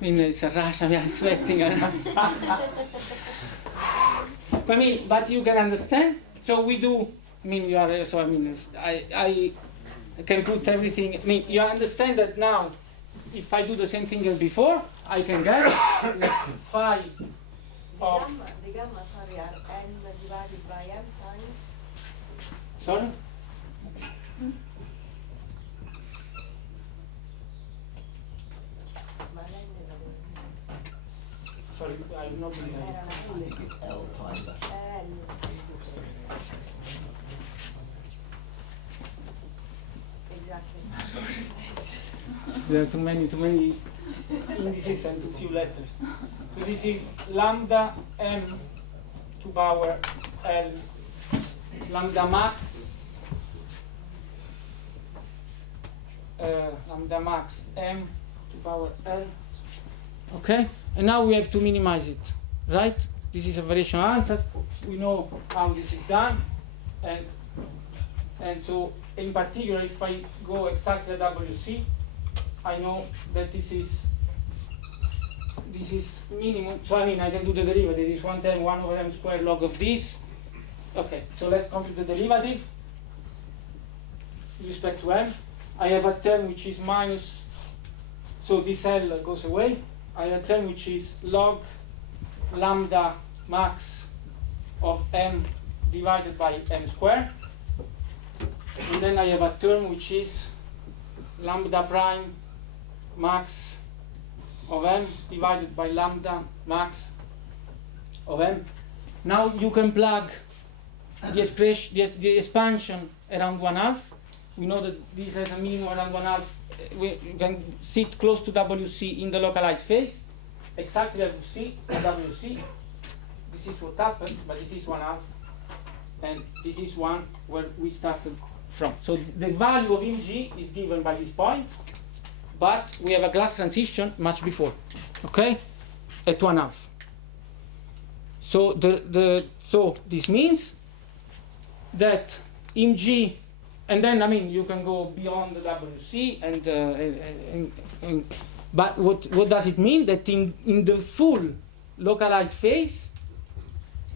it's a rush. I'm sweating. But you can understand. So we do. You are. So I can put everything. You understand that now. If I do the same thing as before, I can get phi of... The gamma, sorry, are n divided by m times? Sorry? Sorry, I'm not doing that. I think it's L times that. There are too many indices and too few letters. So this is lambda m to power L lambda max m to power L. Okay, and now we have to minimize it, right? This is a variational answer. We know how this is done, and so in particular, if I go exactly at WC, I know that this is minimum. So I mean, I can do the derivative. This is 1 time 1 over m squared log of this. Okay, so let's compute the derivative with respect to m. I have a term which is minus, so this L goes away. I have a term which is log lambda max of m divided by m squared. And then I have a term which is lambda prime max of m divided by lambda max of m. Now you can plug the expression, the expansion around 1/2. We know that this has a minimum around 1/2. You can sit close to WC in the localized phase, exactly as you see at WC. This is what happens, but this is 1/2, and this is one where we started from. So the value of mg is given by this point, but we have a glass transition much before, okay, at 1/2. So so this means that mg, and then I mean you can go beyond the WC and but what does it mean? That in the full localized phase,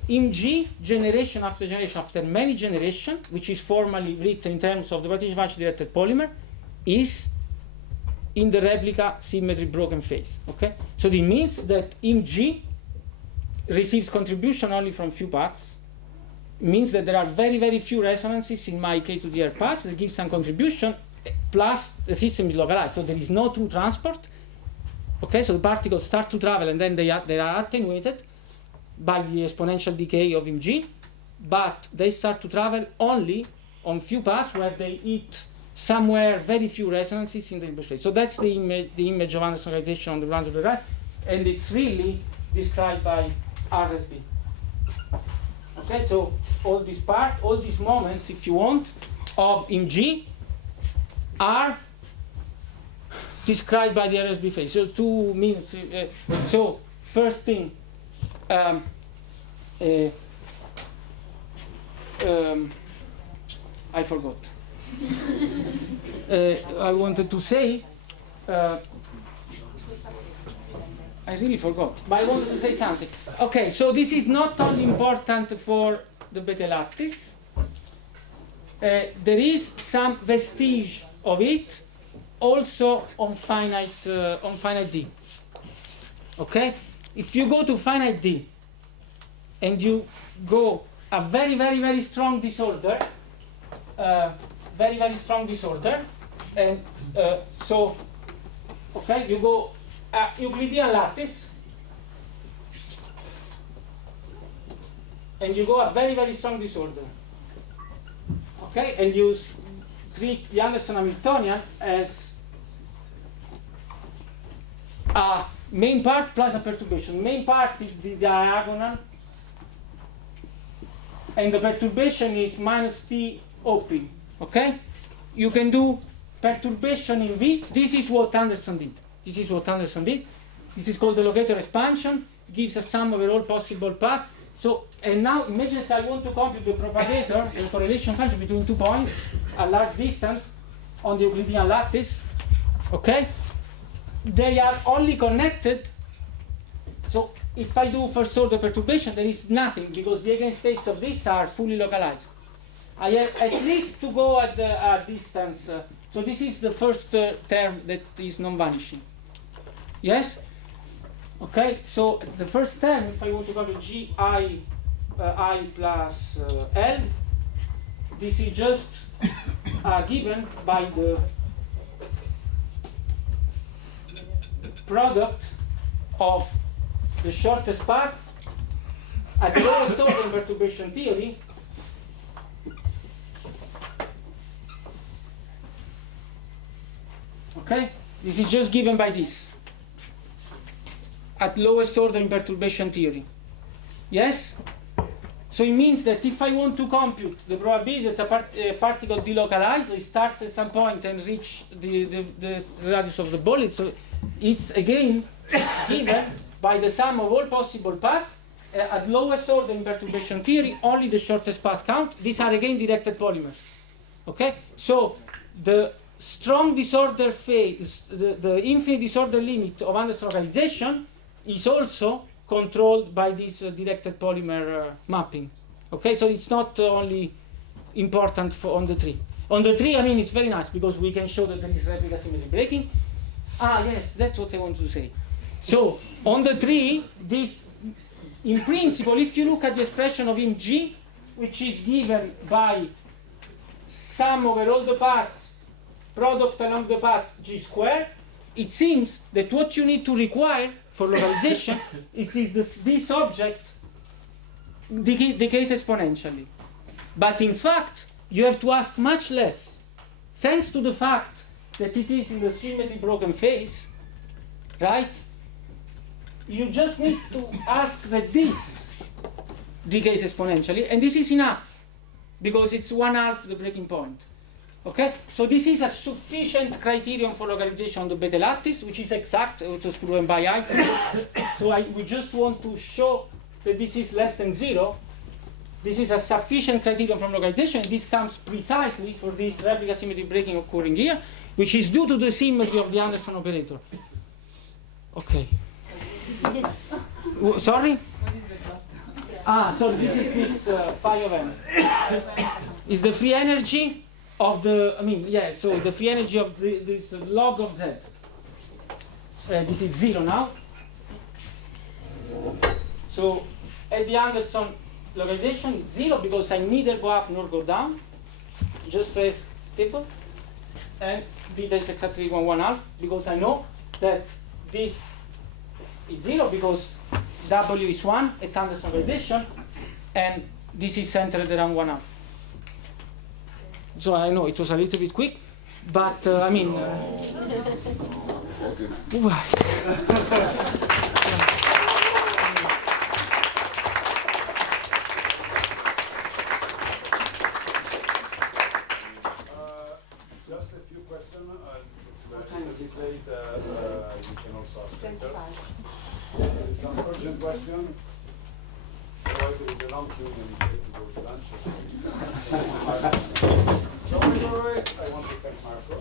mg generation after many generations, which is formally written in terms of the partition function directed polymer, is in the replica symmetry broken phase. Okay, so this means that mg receives contribution only from few paths. It means that there are very, very few resonances in my k to the r paths that give some contribution, plus the system is localized, so there is no true transport. Okay, so the particles start to travel and then they are attenuated by the exponential decay of mg, but they start to travel only on few paths where they hit somewhere very few resonances in the inverse phase. So that's the image of Anderson localization on the ground of the right, and it's really described by RSB. Okay, so all these moments, if you want, of mg are described by the RSB phase. So 2 minutes. So first thing, I forgot. I wanted to say, I really forgot, but I wanted to say something. Okay, so this is not only important for the Bethe lattice. There is some vestige of it also on finite D. Okay, if you go to finite D and you go a very, very, very strong disorder, very, very strong disorder, and so okay, you go Euclidean lattice, and you go a very, very strong disorder. Okay, and you treat the Anderson Hamiltonian as a main part plus a perturbation. Main part is the diagonal, and the perturbation is minus T OP. Okay, you can do perturbation in V. This is what Anderson did. This is what Anderson did. This is called the locator expansion. It gives a sum over all possible paths. So, and now imagine that I want to compute the propagator, the correlation function between 2 points at large distance on the Euclidean lattice. Okay? They are only connected. So, if I do first order perturbation, there is nothing because the eigenstates of this are fully localized. I have at least to go at the distance. So this is the first term that is non-vanishing. Yes? Okay, so the first term, if I want to call it Gi I plus L, this is just given by the product of the shortest path at the lowest order perturbation theory okay, This is just given by this. At lowest order in perturbation theory. Yes? So it means that if I want to compute the probability that a particle delocalizes, it starts at some point and reach the radius of the ball, it's again given by the sum of all possible paths at lowest order in perturbation theory, only the shortest path count. These are again directed polymers. Okay? So the strong disorder phase, the infinite disorder limit of Anders localization is also controlled by this directed polymer mapping. Okay, so it's not only important on the tree. On the tree, I mean, it's very nice because we can show that there is replica symmetry breaking. Ah, yes, that's what I want to say. So on the tree, this, in principle, if you look at the expression of im G, which is given by sum over all the paths, product along the path G squared, it seems that what you need to require for localization is this object decays exponentially. But in fact, you have to ask much less. Thanks to the fact that it is in the symmetry broken phase, right? You just need to ask that this decays exponentially, and this is enough, because it's 1/2 the breaking point. Okay, so this is a sufficient criterion for localization on the beta lattice, which is exact, which was proven by Heisenberg. So we just want to show that this is less than 0. This is a sufficient criterion from localization, and this comes precisely for this replica symmetry breaking occurring here, which is due to the symmetry of the Anderson operator. Okay. Sorry? Sorry, this is this phi of m. Is the free energy of the, so the free energy of this log of z. This is 0 now. So at the Anderson localization, it's 0 because I neither go up nor go down. Just press triple. And beta is exactly 1/1/2 because I know that this is 0 because W is 1 at Anderson localization, and this is centered around 1/2. So I know it was a little bit quick, but Just a few questions, and since we're a little bit late, you can also ask later. There is some urgent question. Otherwise, there is a long queue in case to go to lunch. So, I want to thank Marco.